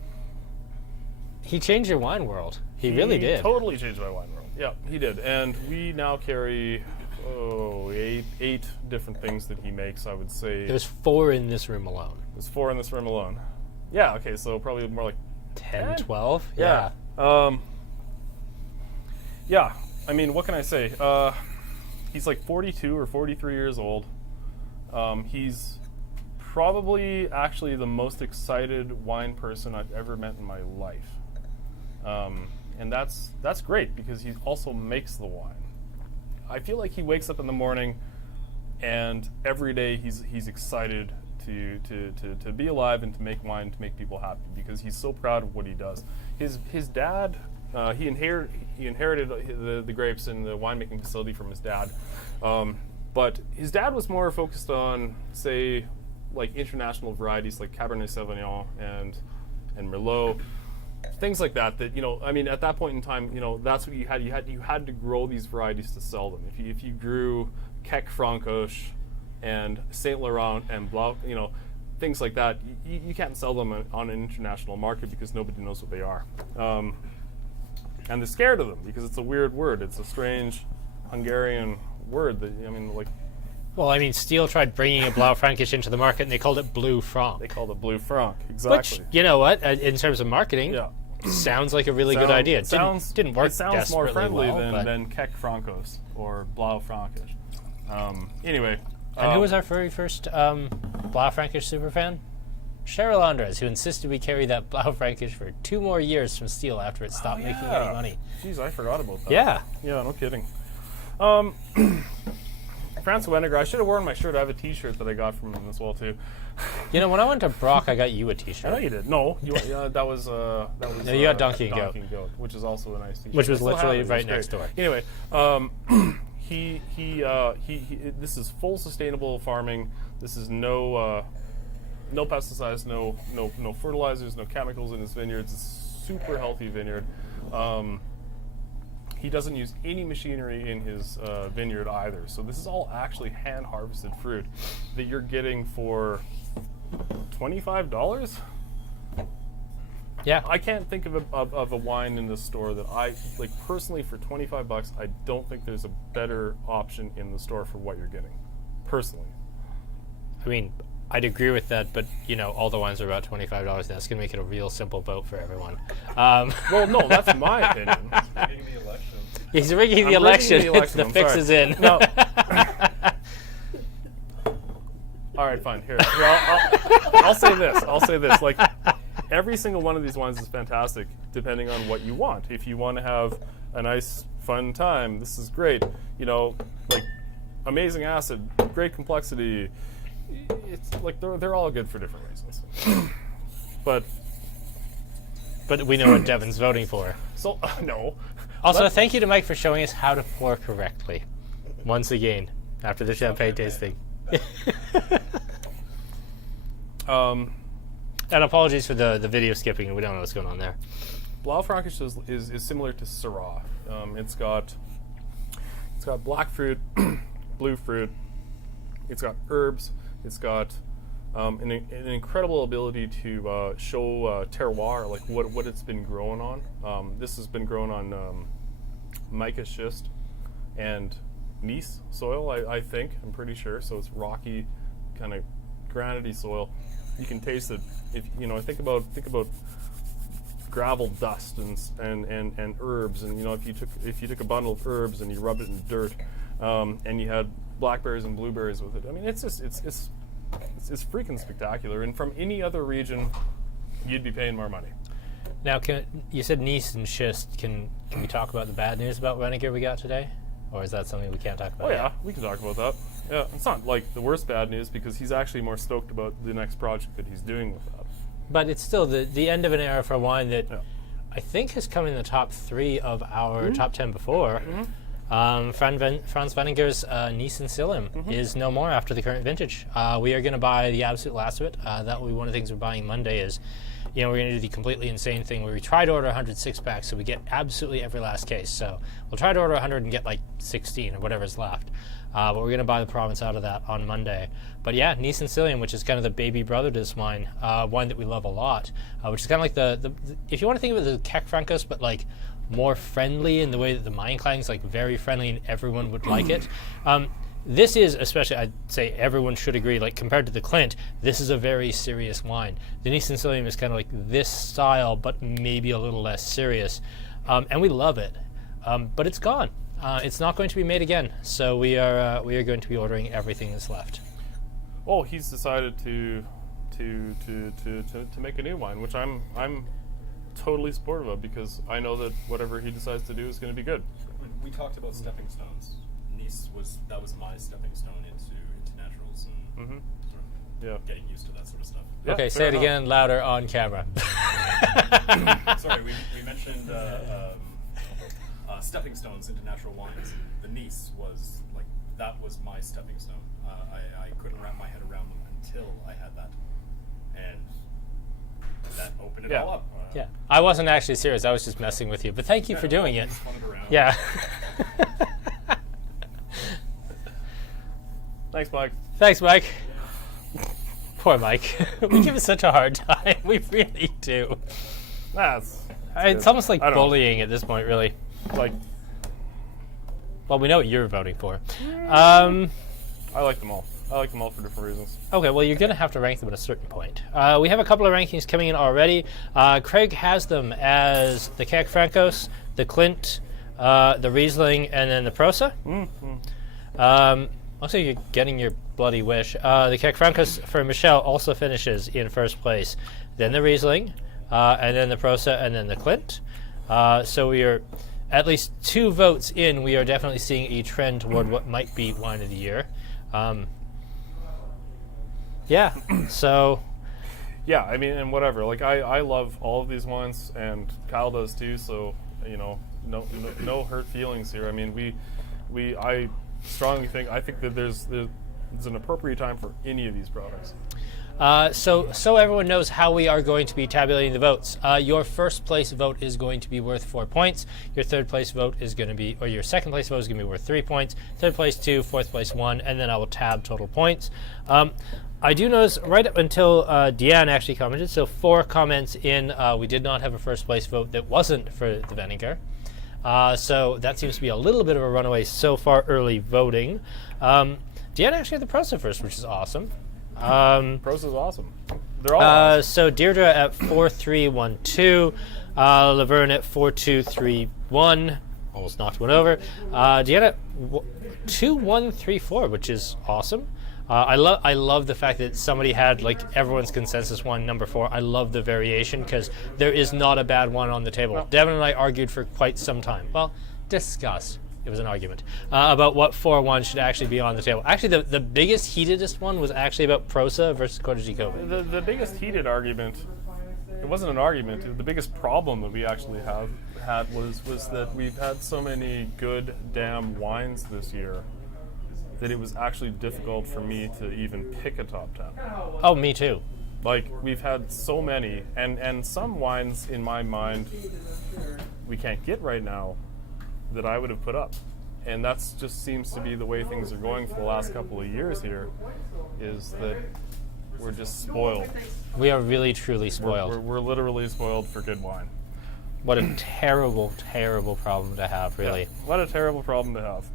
He changed your wine world. He really did. Totally changed my wine world. Yeah, he did. And we now carry eight different things that he makes, I would say. There's 4 in this room alone. There's 4 in this room alone. Yeah, okay, so probably more like 10, 12? Yeah. Yeah, I mean, what can I say? He's like 42 or 43 years old. He's probably actually the most excited wine person I've ever met in my life. And that's great because he also makes the wine. I feel like he wakes up in the morning and every day he's excited to be alive and to make wine, to make people happy because he's so proud of what he does. His dad, he inherited the grapes in the winemaking facility from his dad, but his dad was more focused on, say, like international varieties like Cabernet Sauvignon and Merlot, things like that. That I mean, at that point in time, that's what you had. You had to grow these varieties to sell them. If you grew Kekfrancos and Saint Laurent and Blanc, things like that, you can't sell them on an international market because nobody knows what they are. And they're scared of them because it's a weird word. It's a strange Hungarian word that, Well, I mean, Steele tried bringing a Blaufränkisch into the market, and they called it Blue Franc. They called it Blue Franc, exactly. Which, you know what, in terms of marketing, sounds like a really good idea. It didn't work. It sounds more friendly well, than Kekfrancos or Blaufränkisch. Anyway. And who was our very first Blaufränkisch superfan? Cheryl Andres, who insisted we carry that Blaufränkisch for 2 more years from Steele after it stopped making any money. Jeez, I forgot about that. Yeah. Yeah, no kidding. Franz Weninger, I should have worn my shirt. I have a T-shirt that I got from him as well too. When I went to Brock, I got you a T-shirt. I know you did. No, that was. No, you got Donkey and Goat, which is also a nice T-shirt. Which was literally right next door. Anyway, this is full sustainable farming. This is no pesticides, no fertilizers, no chemicals in his vineyards. It's a super healthy vineyard. He doesn't use any machinery in his vineyard either. So this is all actually hand-harvested fruit that you're getting for $25. Yeah, I can't think of a wine in this store that I like personally for $25. I don't think there's a better option in the store for what you're getting, personally. I mean, I'd agree with that, but all the wines are about $25. That's going to make it a real simple vote for everyone. Well, no, that's my opinion. He's rigging the election. The fix is in. No. All right, fine. Here, I'll say this. Like, every single one of these wines is fantastic, depending on what you want. If you want to have a nice, fun time, this is great. Like amazing acid, great complexity. It's like they're all good for different reasons. But we know what Devin's voting for. So no. Also, thank you to Mike for showing us how to pour correctly. Once again, after the champagne tasting. And apologies for the video skipping. We don't know what's going on there. Blaufränkisch is similar to Syrah. It's got black fruit, blue fruit. It's got herbs. It's got an incredible ability to show terroir, like what it's been grown on. This has been grown on mica schist and gneiss soil, I think. I'm pretty sure. So it's rocky, kind of granity soil. You can taste it. If think about gravel dust and herbs, and if you took a bundle of herbs and you rubbed it in dirt, and you had blackberries and blueberries with it. I mean, it's freaking spectacular. And from any other region, you'd be paying more money. Now, you said gneiss and schist. Can we talk about the bad news about Weninger we got today, or is that something we can't talk about? Oh yeah, we can talk about that. Yeah, it's not like the worst bad news because he's actually more stoked about the next project that he's doing with that. But it's still the end of an era for wine that I think has come in the top 3 of our top 10 before. Franz Weininger's Nice and Silem is no more after the current vintage. We are going to buy the absolute last of it. That will be one of the things we're buying Monday is, we're going to do the completely insane thing where we try to order 100 6-packs so we get absolutely every last case. So we'll try to order 100 and get like 16 or whatever's left. But we're going to buy the province out of that on Monday. But yeah, Nice and Silem, which is kind of the baby brother to this wine that we love a lot, which is kind of like the if you want to think of it as Kekfrancos, but like more friendly in the way that the Meinklang's like very friendly and everyone would like it. This is, especially, I'd say everyone should agree, like compared to the Clint, this is a very serious wine. The Nice and Silem is kind of like this style, but maybe a little less serious. And we love it. But it's gone. It's not going to be made again. So we are going to be ordering everything that's left. Oh, he's decided to make a new wine, which I'm totally supportive of, because I know that whatever he decides to do is going to be good. We talked about stepping stones. Nice was my stepping stone into naturals and sort of getting used to that sort of stuff. Yeah, Okay, say it again louder on camera. Sorry, we mentioned stepping stones into natural wines. The Nice was like, that was my stepping stone. I couldn't wrap my head around them until I had that, and that opened it all up. Yeah, I wasn't actually serious. I was just messing with you. But thank you for doing it. Spun it around. Yeah. Thanks, Mike. Thanks, Mike. Poor Mike. We give him such a hard time. We really do. It's almost like bullying at this point, really. Like, well, we know what you're voting for. I like them all. I like them all for different reasons. Okay, well, you're going to have to rank them at a certain point. We have a couple of rankings coming in already. Craig has them as the Kekfrancos, the Clint, the Riesling, and then the Prosa. Looks like you're getting your bloody wish. The Kekfrancos for Michelle also finishes in first place. Then the Riesling, and then the Prosa, and then the Clint. So we are at least 2 votes in. We are definitely seeing a trend toward what might be wine of the year. Yeah, so... Yeah, I mean, and whatever. Like, I love all of these wines, and Kyle does too, so, no hurt feelings here. I mean, I strongly think that there's an appropriate time for any of these products. So everyone knows how we are going to be tabulating the votes. Your first place vote is going to be worth 4 points. Your third place vote is going to be, or your second place vote is going to be worth 3 points. Third place 2, fourth place 1, and then I will tab total points. I do notice right up until Deanne actually commented, so 4 comments in, we did not have a first place vote that wasn't for the Weninger. So that seems to be a little bit of a runaway so far early voting. Deanne actually had the Prosa first, which is awesome. Prosa's awesome. They're all awesome. So Deirdre at 4312, Laverne at 4231, almost knocked one over. Deanna 2134, which is awesome. I love the fact that somebody had like everyone's consensus one, number 4. I love the variation because there is not a bad one on the table. No. Devin and I argued for quite some time. Well, discussed. It was an argument about what 4-1 should actually be on the table. Actually, the biggest heatedest one was actually about Prosa versus Kotajikovic. The biggest heated argument, it wasn't an argument. The biggest problem that we actually had was that we've had so many good damn wines this year that it was actually difficult for me to even pick a top 10. Oh, me too. Like, we've had so many, and some wines in my mind we can't get right now that I would have put up. And that's just seems to be the way things are going for the last couple of years here, is that we're just spoiled. We are really, truly spoiled. We're literally spoiled for good wine. What a terrible, terrible problem to have, really. Yeah, what a terrible problem to have.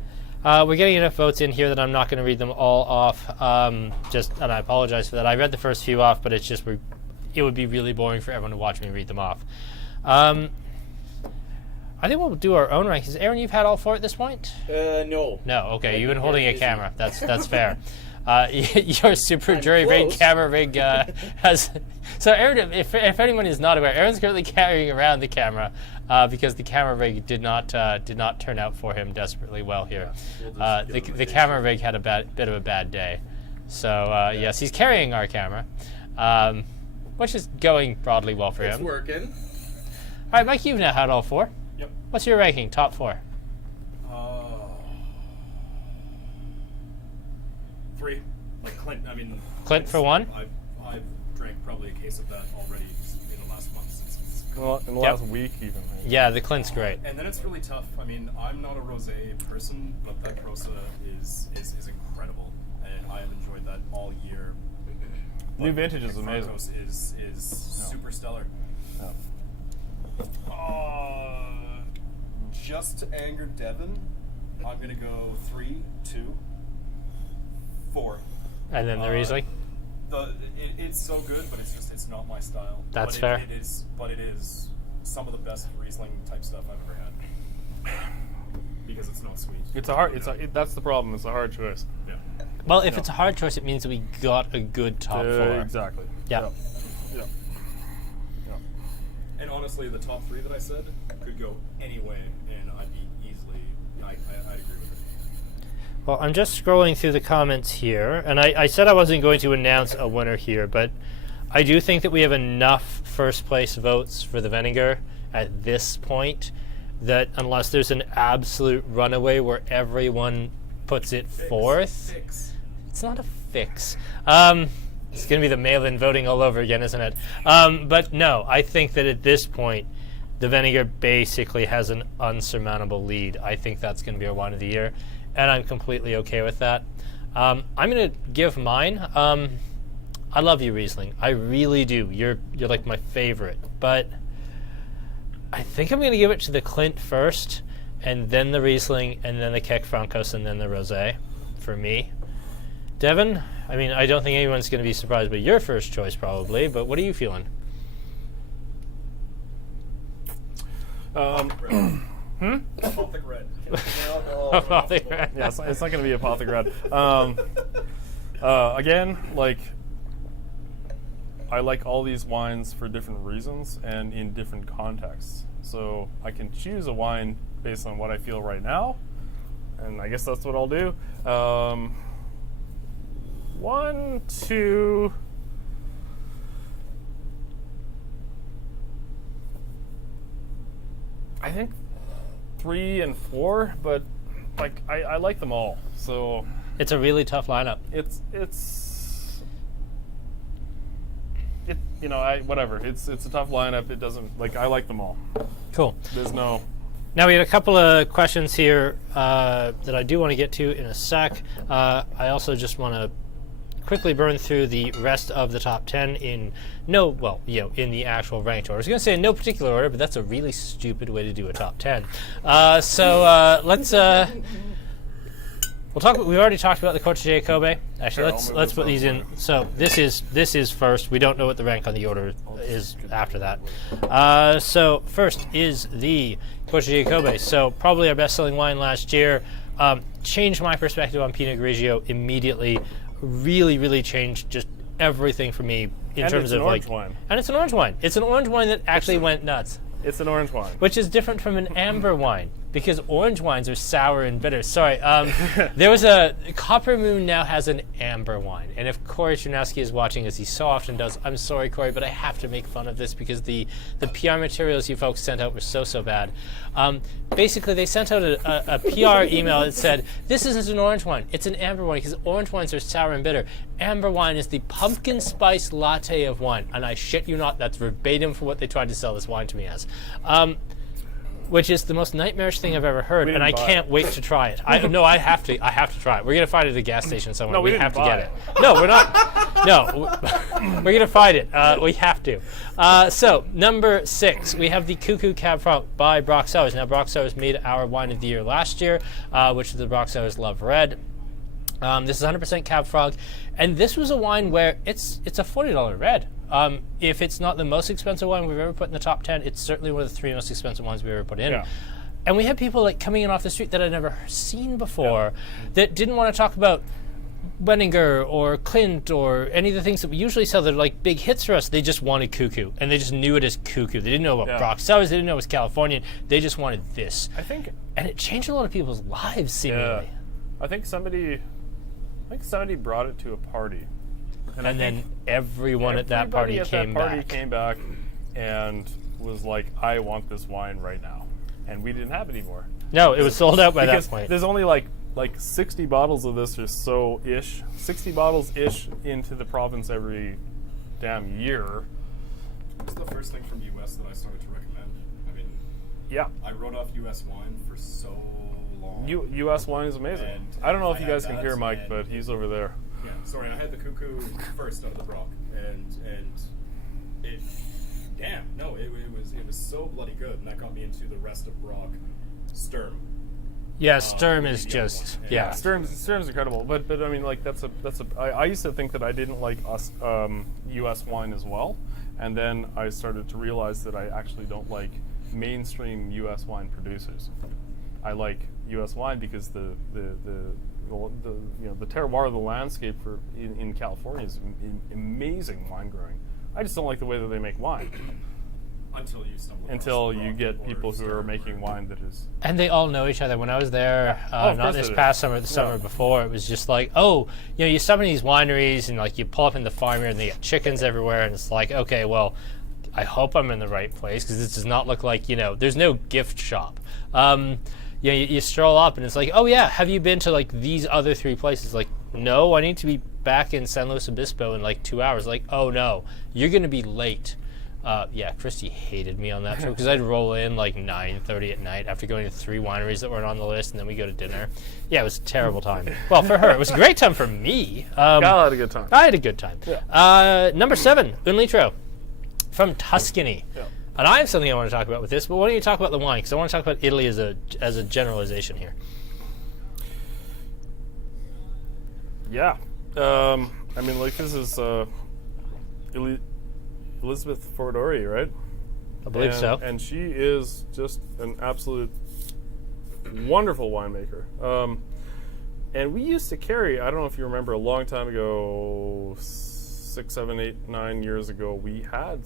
We're getting enough votes in here that I'm not going to read them all off. And I apologize for that. I read the first few off, but it's just it would be really boring for everyone to watch me read them off. I think we'll do our own rankings. Aaron, you've had all 4 at this point? No. No, okay. You've been holding a camera. That's fair. Your super jury rig camera rig has... So Aaron, if anyone is not aware, Aaron's currently carrying around the camera because the camera rig did not turn out for him desperately well here. The camera rig had a bit of a bad day. So yes, he's carrying our camera, which is going broadly well for him. It's working. right, Mike, you've now had all 4. Yep. What's your ranking? Top 4. 3. Like Clint. I mean. Clint for 1. I've drank probably a case of that already in the last month since it's. Well, in the last week even. Yeah, the Clint's great. And then it's really tough. I mean, I'm not a rosé person, but that Prosa is incredible, and I have enjoyed that all year. New vintage is amazing. Kekfrancos is super stellar. Just to anger Devin, I'm gonna go 3, 2, 4. And then the Riesling? It's so good, but it's not my style. That's fair. But it is some of the best Riesling type stuff I've ever had. Because it's not sweet. That's the problem. It's a hard choice. Yeah. Well, if it's a hard choice, it means that we got a good top 4. Exactly. Yeah. Yep. And honestly, the top 3 that I said could go any way, and I'd be easily. I'd agree with it. Well, I'm just scrolling through the comments here, and I said I wasn't going to announce a winner here, but I do think that we have enough first place votes for the Weninger at this point that unless there's an absolute runaway where everyone puts it fourth, it's not a fix. It's going to be the mail-in voting all over again, isn't it? But no, I think that at this point, the Weninger basically has an unsurmountable lead. I think that's going to be our wine of the year, and I'm completely okay with that. I'm going to give mine. I love you, Riesling. I really do. You're like my favorite. But I think I'm going to give it to the Clint first, and then the Riesling, and then the Kekfrancos, and then the Rosé for me. Devin, I mean, I don't think anyone's going to be surprised by your first choice probably, but what are you feeling? Apothic Red. Apothic Red. Yeah, it's not going to be Apothic Red. Again, like, I like all these wines for different reasons and in different contexts. So I can choose a wine based on what I feel right now, and I guess that's what I'll do. 1, 2. I think 3 and 4, but like I like them all. So it's a really tough lineup. Whatever. It's a tough lineup. It doesn't I like them all. Cool. There's no. Now we had a couple of questions here that I do want to get to in a sec. I also just want to quickly burn through the rest of the top 10 in the actual ranked order. I was going to say in no particular order, but that's a really stupid way to do a top 10. Let's we'll talk. We've already talked about the Corte Kobe. Actually, let's put these in. So this is first. We don't know what the rank on the order is after that. So first is the Corte Kobe. So probably our best-selling wine last year. Changed my perspective on Pinot Grigio immediately. Really, really changed just everything for me in terms of orange wine. And it's an orange wine. It's an orange wine that actually went nuts. It's an orange wine, which is different from an amber wine because orange wines are sour and bitter. Sorry, there was Copper Moon now has an amber wine, and if Corey Chernowski is watching, as he so often does, I'm sorry, Corey, but I have to make fun of this because the PR materials you folks sent out were so bad. Basically, they sent out a PR email that said, this isn't an orange wine, it's an amber wine because orange wines are sour and bitter. Amber wine is the pumpkin spice latte of wine, and I shit you not, that's verbatim for what they tried to sell this wine to me as. Which is the most nightmarish thing I've ever heard, and I can't wait to try it. I have to try it. We're gonna find it at a gas station somewhere. No, we have to buy get it. No, we're not. No, we're gonna find it. We have to. So number 6, we have the Cuckoo Cab Franc by Brock Cellars. Now Brock Cellars made our wine of the year last year, which is the Brock Cellars Love Red. This is 100% Cab Franc, and this was a wine where it's a $40 red. If it's not the most expensive wine we've ever put in the top 10, it's certainly one of the 3 most expensive wines we've ever put in. Yeah. And we had people coming in off the street that I'd never seen before that didn't want to talk about Weninger or Clint or any of the things that we usually sell that are like big hits for us. They just wanted Cuckoo, and they just knew it as Cuckoo. They didn't know about Brock Cellars. They didn't know it was Californian. They just wanted this. And it changed a lot of people's lives, seemingly. Yeah. I think somebody brought it to a party. And then everyone at that party came back. And was like, I want this wine right now, and we didn't have it anymore. No, it was sold out by that Because point. there's only like 60 bottles of this or so ish, 60 bottles ish into the province every damn year. This is the first thing from US that I started to recommend. I mean, Yeah, I wrote off US wine for so long. U.S. wine is amazing. And I don't know if I you had guys can that, hear Mike, and- but he's over there. Yeah, sorry, I had the Cuckoo first out of the Brock, and it, damn, no, it was so bloody good, and that got me into the rest of Brock, Sturm. Yeah, Sturm is the other just one. yeah. Sturm's incredible, but I mean, like I used to think that I didn't like U.S. wine as well, and then I started to realize that I actually don't like mainstream U.S. wine producers. I like U.S. wine because the terroir, the landscape in California is amazing wine growing. I just don't like the way that they make wine. Until you stumble Until across you Brock get or people who are Sturm making or- wine that is. And they all know each other. When I was there, Of not course this they do. past summer, the summer Yeah. before, it was just like, oh, you stop in these wineries and like you pull up in the farm here and they got chickens everywhere, and it's like, okay, well, I hope I'm in the right place because this does not look like there's no gift shop. You stroll up and it's like, oh yeah, have you been to like these other 3 places? Like, no, I need to be back in San Luis Obispo in like 2 hours. Like, oh no, you're gonna be late. Yeah, Christy hated me on that trip because I'd roll in like 9:30 at night after going to 3 wineries that weren't on the list, and then we go to dinner. Yeah, it was a terrible time. Well, for her, it was a great time for me. Got a lot of good time. I had a good time. Yeah. Number 7, Un Litro from Tuscany. Yeah. And I have something I want to talk about with this, but why don't you talk about the wine? Because I want to talk about Italy as a generalization here. Yeah. I mean, like, this is Elizabeth Fordori, right? I believe so. And she is just an absolute wonderful winemaker. And we used to carry, I don't know if you remember, a long time ago, 6, 7, 8, 9 years ago, we had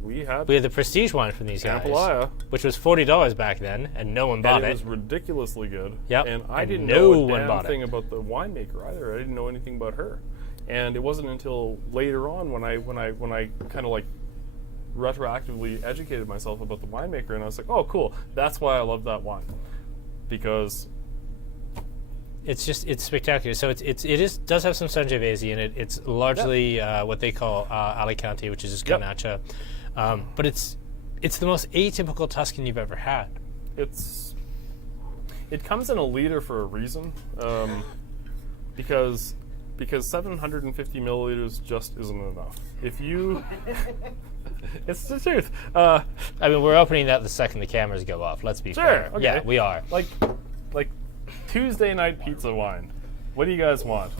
We had the prestige wine from these guys, Ampalaya, which was $40 back then, and no one bought and it it. was ridiculously good. Yep. And I And didn't no know a one damn bought it. thing about the winemaker either. I didn't know anything about her. And it wasn't until later on when I kind of like retroactively educated myself about the winemaker, and I was like, oh, cool. That's why I love that wine, because It's spectacular. So it does have some Sangiovese in it. It's largely what they call Alicante, which is just Yep. Garnacha. But it's the most atypical Tuscan you've ever had. it comes in a liter for a reason, because 750 milliliters just isn't enough. If you, it's the truth. I mean, we're opening that the second the cameras go off. Let's be Sure, fair. okay. Yeah, we are. Like Tuesday night pizza wine. What do you guys want?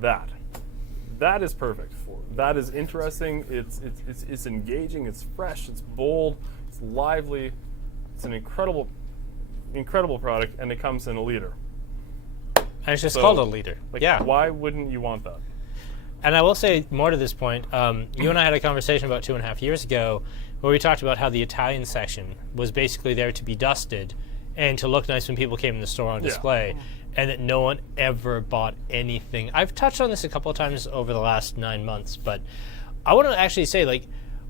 That is perfect. That is interesting. It's engaging. It's fresh. It's bold. It's lively. It's an incredible product, and it comes in a liter. And it's just So, called a liter. Like, Yeah. why wouldn't you want that? And I will say more to this point. You and I had a conversation about 2.5 years ago where we talked about how the Italian section was basically there to be dusted and to look nice when people came in the store on Yeah. display, and that no one ever bought anything. I've touched on this a couple of times over the last 9 months, but I want to actually say, like,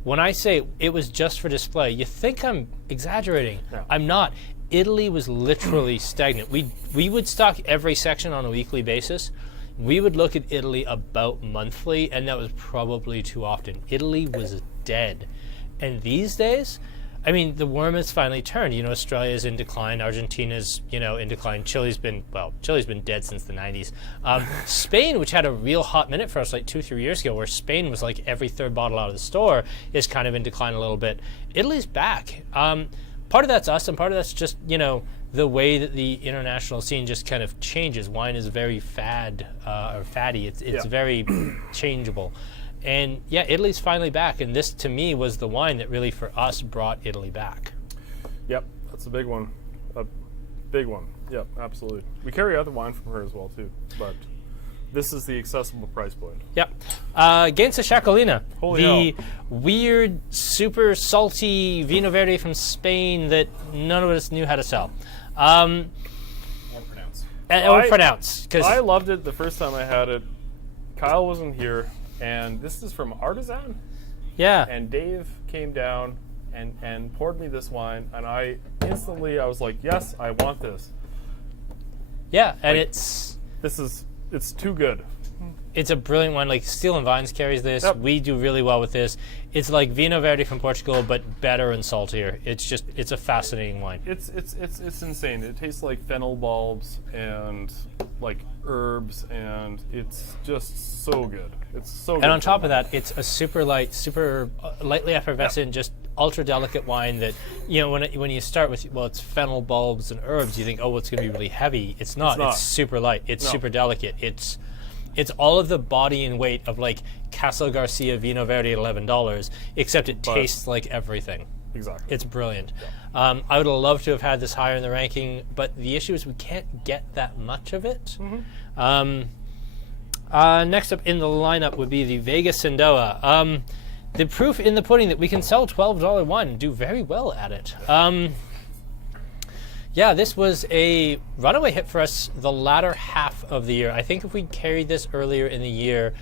when I say it was just for display, you think I'm exaggerating. Yeah. I'm not. Italy was literally stagnant. We would stock every section on a weekly basis. We would look at Italy about monthly, and that was probably too often. Italy was dead. And these days, I mean, the worm has finally turned. Australia's in decline. Argentina's, in decline. Chile's been dead since the 90s. Spain, which had a real hot minute for us like 2-3 years ago, where Spain was like every third bottle out of the store, is kind of in decline a little bit. Italy's back. Part of that's us, and part of that's just, the way that the international scene just kind of changes. Wine is very fatty. It's Yeah. very changeable. And yeah, Italy's finally back, and this to me was the wine that really for us brought Italy back. Yep, that's a big one. A big one. Yep, absolutely. We carry other wine from her as well too, but this is the accessible price point. Yep. Gainza Chacolina, Holy the hell. weird, super salty Vino Verde from Spain that none of us knew how to sell. Or pronounce. Or pronounce. 'Cause I loved it the first time I had it. Kyle wasn't here, and this is from Artisan. yeah. And Dave came down, and poured me this wine, and I was like, yes, I want this. Yeah, and Like, it's too good. it's a brilliant wine. Like Steel and Vines carries this. Yep. We do really well with this. It's like Vinho Verde from Portugal, but better and saltier. It's a fascinating wine. It's insane. It tastes like fennel bulbs and like herbs, and it's just so good. It's so good. And on top of that, it's a super light, super lightly effervescent, just ultra delicate wine that, you know, when you start with, well, it's fennel bulbs and herbs, you think, oh, it's going to be really heavy. It's not. It's super light. It's super delicate. It's all of the body and weight of like Castle Garcia Vinho Verde at $11, except it tastes like everything. Exactly. It's brilliant. I would have loved to have had this higher in the ranking, but the issue is we can't get that much of it. Next up in the lineup would be the Vega Sindoa. The proof in the pudding that we can sell $12 wine and do very well at it. Yeah, this was a runaway hit for us the latter half of the year. I think if we carried this earlier in the year,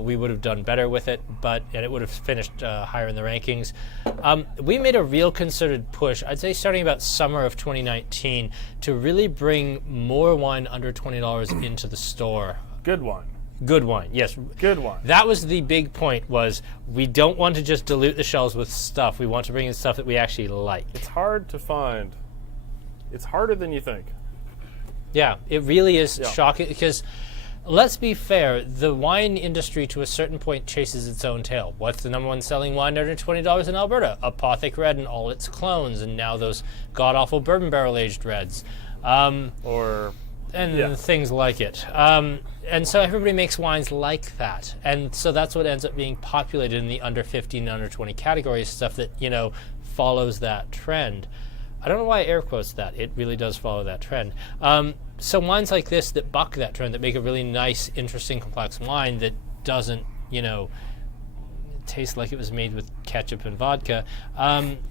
we would have done better with it, and it would have finished higher in the rankings. We made a real concerted push, I'd say starting about summer of 2019, to really bring more wine under $20 into the store. Good wine. Good wine, yes. Good wine. That was the big point, was we don't want to just dilute the shelves with stuff. We want to bring in stuff that we actually like. It's hard to find. It's harder than you think. Yeah, it really is shocking, because let's be fair, the wine industry to a certain point chases its own tail. What's the number one selling wine under $20 in Alberta? Apothic Red and all its clones, and now those god-awful bourbon barrel-aged reds. Things like it. And so everybody makes wines like that. And so that's what ends up being populated in the under 15 and under 20 categories, stuff that, you know, follows that trend. I don't know why I air quotes that. It really does follow that trend. So wines like this that buck that trend, that make a really nice, interesting, complex wine that doesn't, you know, taste like it was made with ketchup and vodka,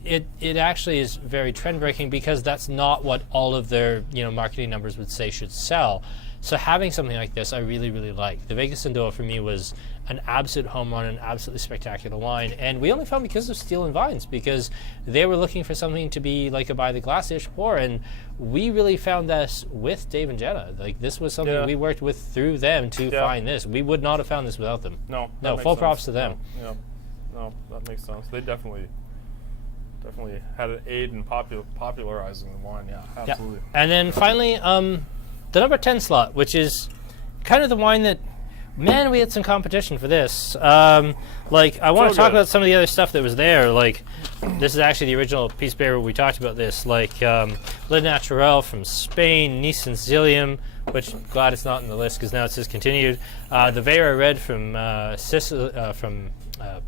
it actually is very trend breaking, because that's not what all of their, you know, marketing numbers would say should sell. So having something like this, I really, really like. The Vega Sindoa for me was an absolute home run, an absolutely spectacular wine, and we only found because of Steel and Vines, because they were looking for something to be like a by the glass-ish pour, and we really found this with Dave and Jenna. Like, this was something we worked with through them to find this. We would not have found this without them. No, full props to them. No, that makes sense. They definitely had an aid in popularizing the wine. Yeah, absolutely. And then finally, the number 10 slot, which is kind of the wine that, man, we had some competition for this. Like, I want to talk about some of the other stuff that was there. Like, this is actually the original piece bearer we talked about this. Like, Le Naturel from Spain, Nice and Zilium, which I'm glad it's not in the list because now it's discontinued. The Vera Red from Sicily, from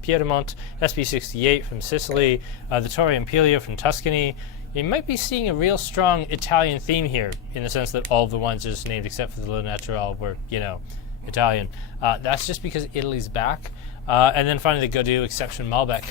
Piedmont, SB68 from Sicily, the Torre Imperial from Tuscany. You might be seeing a real strong Italian theme here, in the sense that all of the wines just named except for the Le Naturel were, you know, Italian. That's just because Italy's back. And then finally the Gaudu Exception Malbec.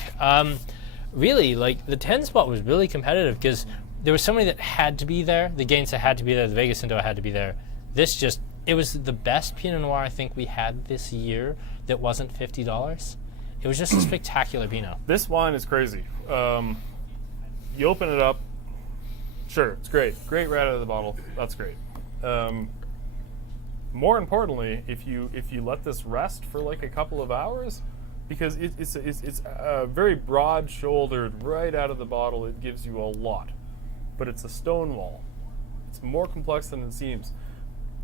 Really, like, the 10 spot was really competitive because there was so many that had to be there. The Gainsa had to be there. The Vega Sindoa had to be there. This just, it was the best Pinot Noir I think we had this year that wasn't $50. It was just a spectacular Pinot. This wine is crazy. You open it up, sure, it's great. Great right out of the bottle. That's great. More importantly, if you let this rest for like a couple of hours, because it's very broad-shouldered right out of the bottle, it gives you a lot. But it's a stone wall. It's more complex than it seems.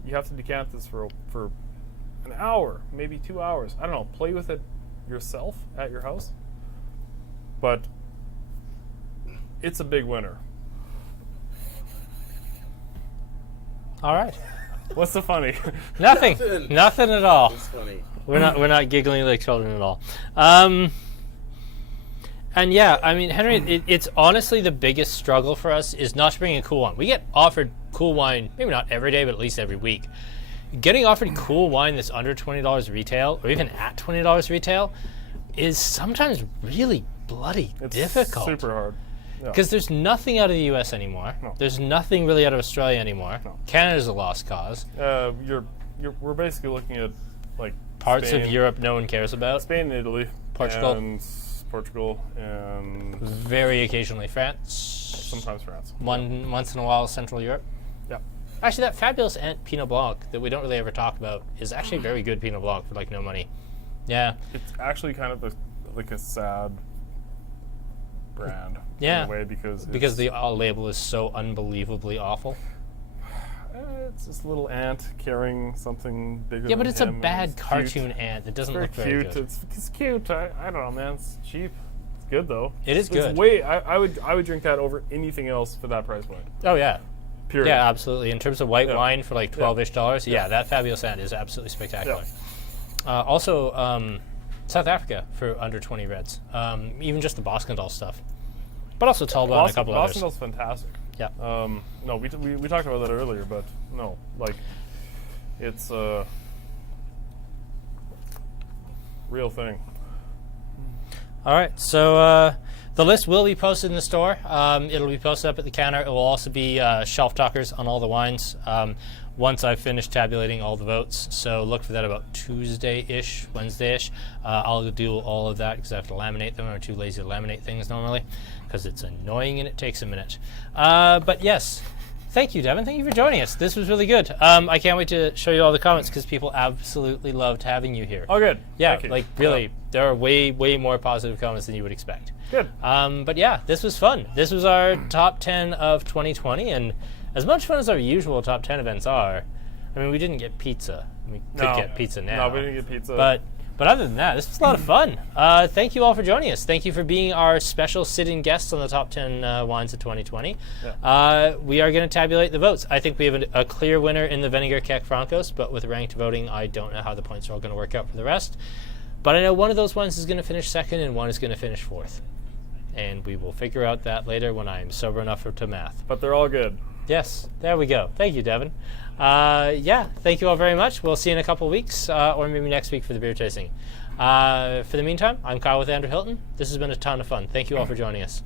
You have to decant this for an hour, maybe 2 hours. I don't know. Play with it yourself at your house. But it's a big winner. All right. What's so funny? Nothing. Nothing at all. It's funny. We're not giggling like children at all. And yeah, I mean, Henry, it's honestly the biggest struggle for us is not to bring in cool wine. We get offered cool wine, maybe not every day, but at least every week. Getting offered cool wine that's under $20 retail, or even at $20 retail, is sometimes really bloody difficult. Super hard. Because there's nothing out of the U.S. anymore. No. There's nothing really out of Australia anymore. No. Canada's a lost cause. We're basically looking at like Parts Spain, of Europe no one cares about. Spain and Italy, Portugal. and Portugal, and Very occasionally France. sometimes France. Once in a while Central Europe. Yeah. Actually, that fabulous Ant Pinot Blanc that we don't really ever talk about is actually very good Pinot Blanc for like no money. Yeah. It's actually kind of like a sad brand. Yeah. In a way because The label is so unbelievably awful. It's this little ant carrying something bigger. Yeah, but than it's a him, and bad it's cartoon cute. ant. It doesn't Very look very cute. good. It's cute. I don't know, man. It's cheap. It's good though. It is good. It's way. I would drink that over anything else for that price point. Oh yeah. Period. Yeah, absolutely. In terms of white Yeah. wine for like $12-ish, yeah, that fabulous ant is absolutely spectacular. Also, South Africa for under 20 reds. Even just the Boskendal stuff. But also Talbot and a couple others. Boskendal's fantastic. Yeah. No, we talked about that earlier, but no, like it's a real thing. All right, so the list will be posted in the store. It'll be posted up at the counter. It will also be shelf talkers on all the wines once I've finished tabulating all the votes. So look for that about Tuesday-ish, Wednesday-ish. I'll do all of that because I have to laminate them. I'm too lazy to laminate things normally because it's annoying and it takes a minute. But yes, thank you, Devin. Thank you for joining us. This was really good. I can't wait to show you all the comments because people absolutely loved having you here. Oh, good. Yeah, Thank you. like really, there are way more positive comments than you would expect. Good. But yeah, this was fun. This was our top 10 of 2020, and as much fun as our usual top 10 events are, I mean, we didn't get pizza. We could get pizza now. No, we didn't get pizza. But other than that, this was a lot of fun. Thank you all for joining us. Thank you for being our special sit-in guests on the top 10 wines of 2020. Yeah. We are going to tabulate the votes. I think we have a clear winner in the Weninger Kekfrancos, but with ranked voting, I don't know how the points are all going to work out for the rest. But I know one of those ones is going to finish second and one is going to finish fourth. And we will figure out that later when I'm sober enough to math. But they're all good. Yes, there we go. Thank you, Devin. Yeah, thank you all very much. We'll see you in a couple weeks, or maybe next week for the beer tasting. For the meantime, I'm Kyle with Andrew Hilton. This has been a ton of fun. Thank you all for joining us.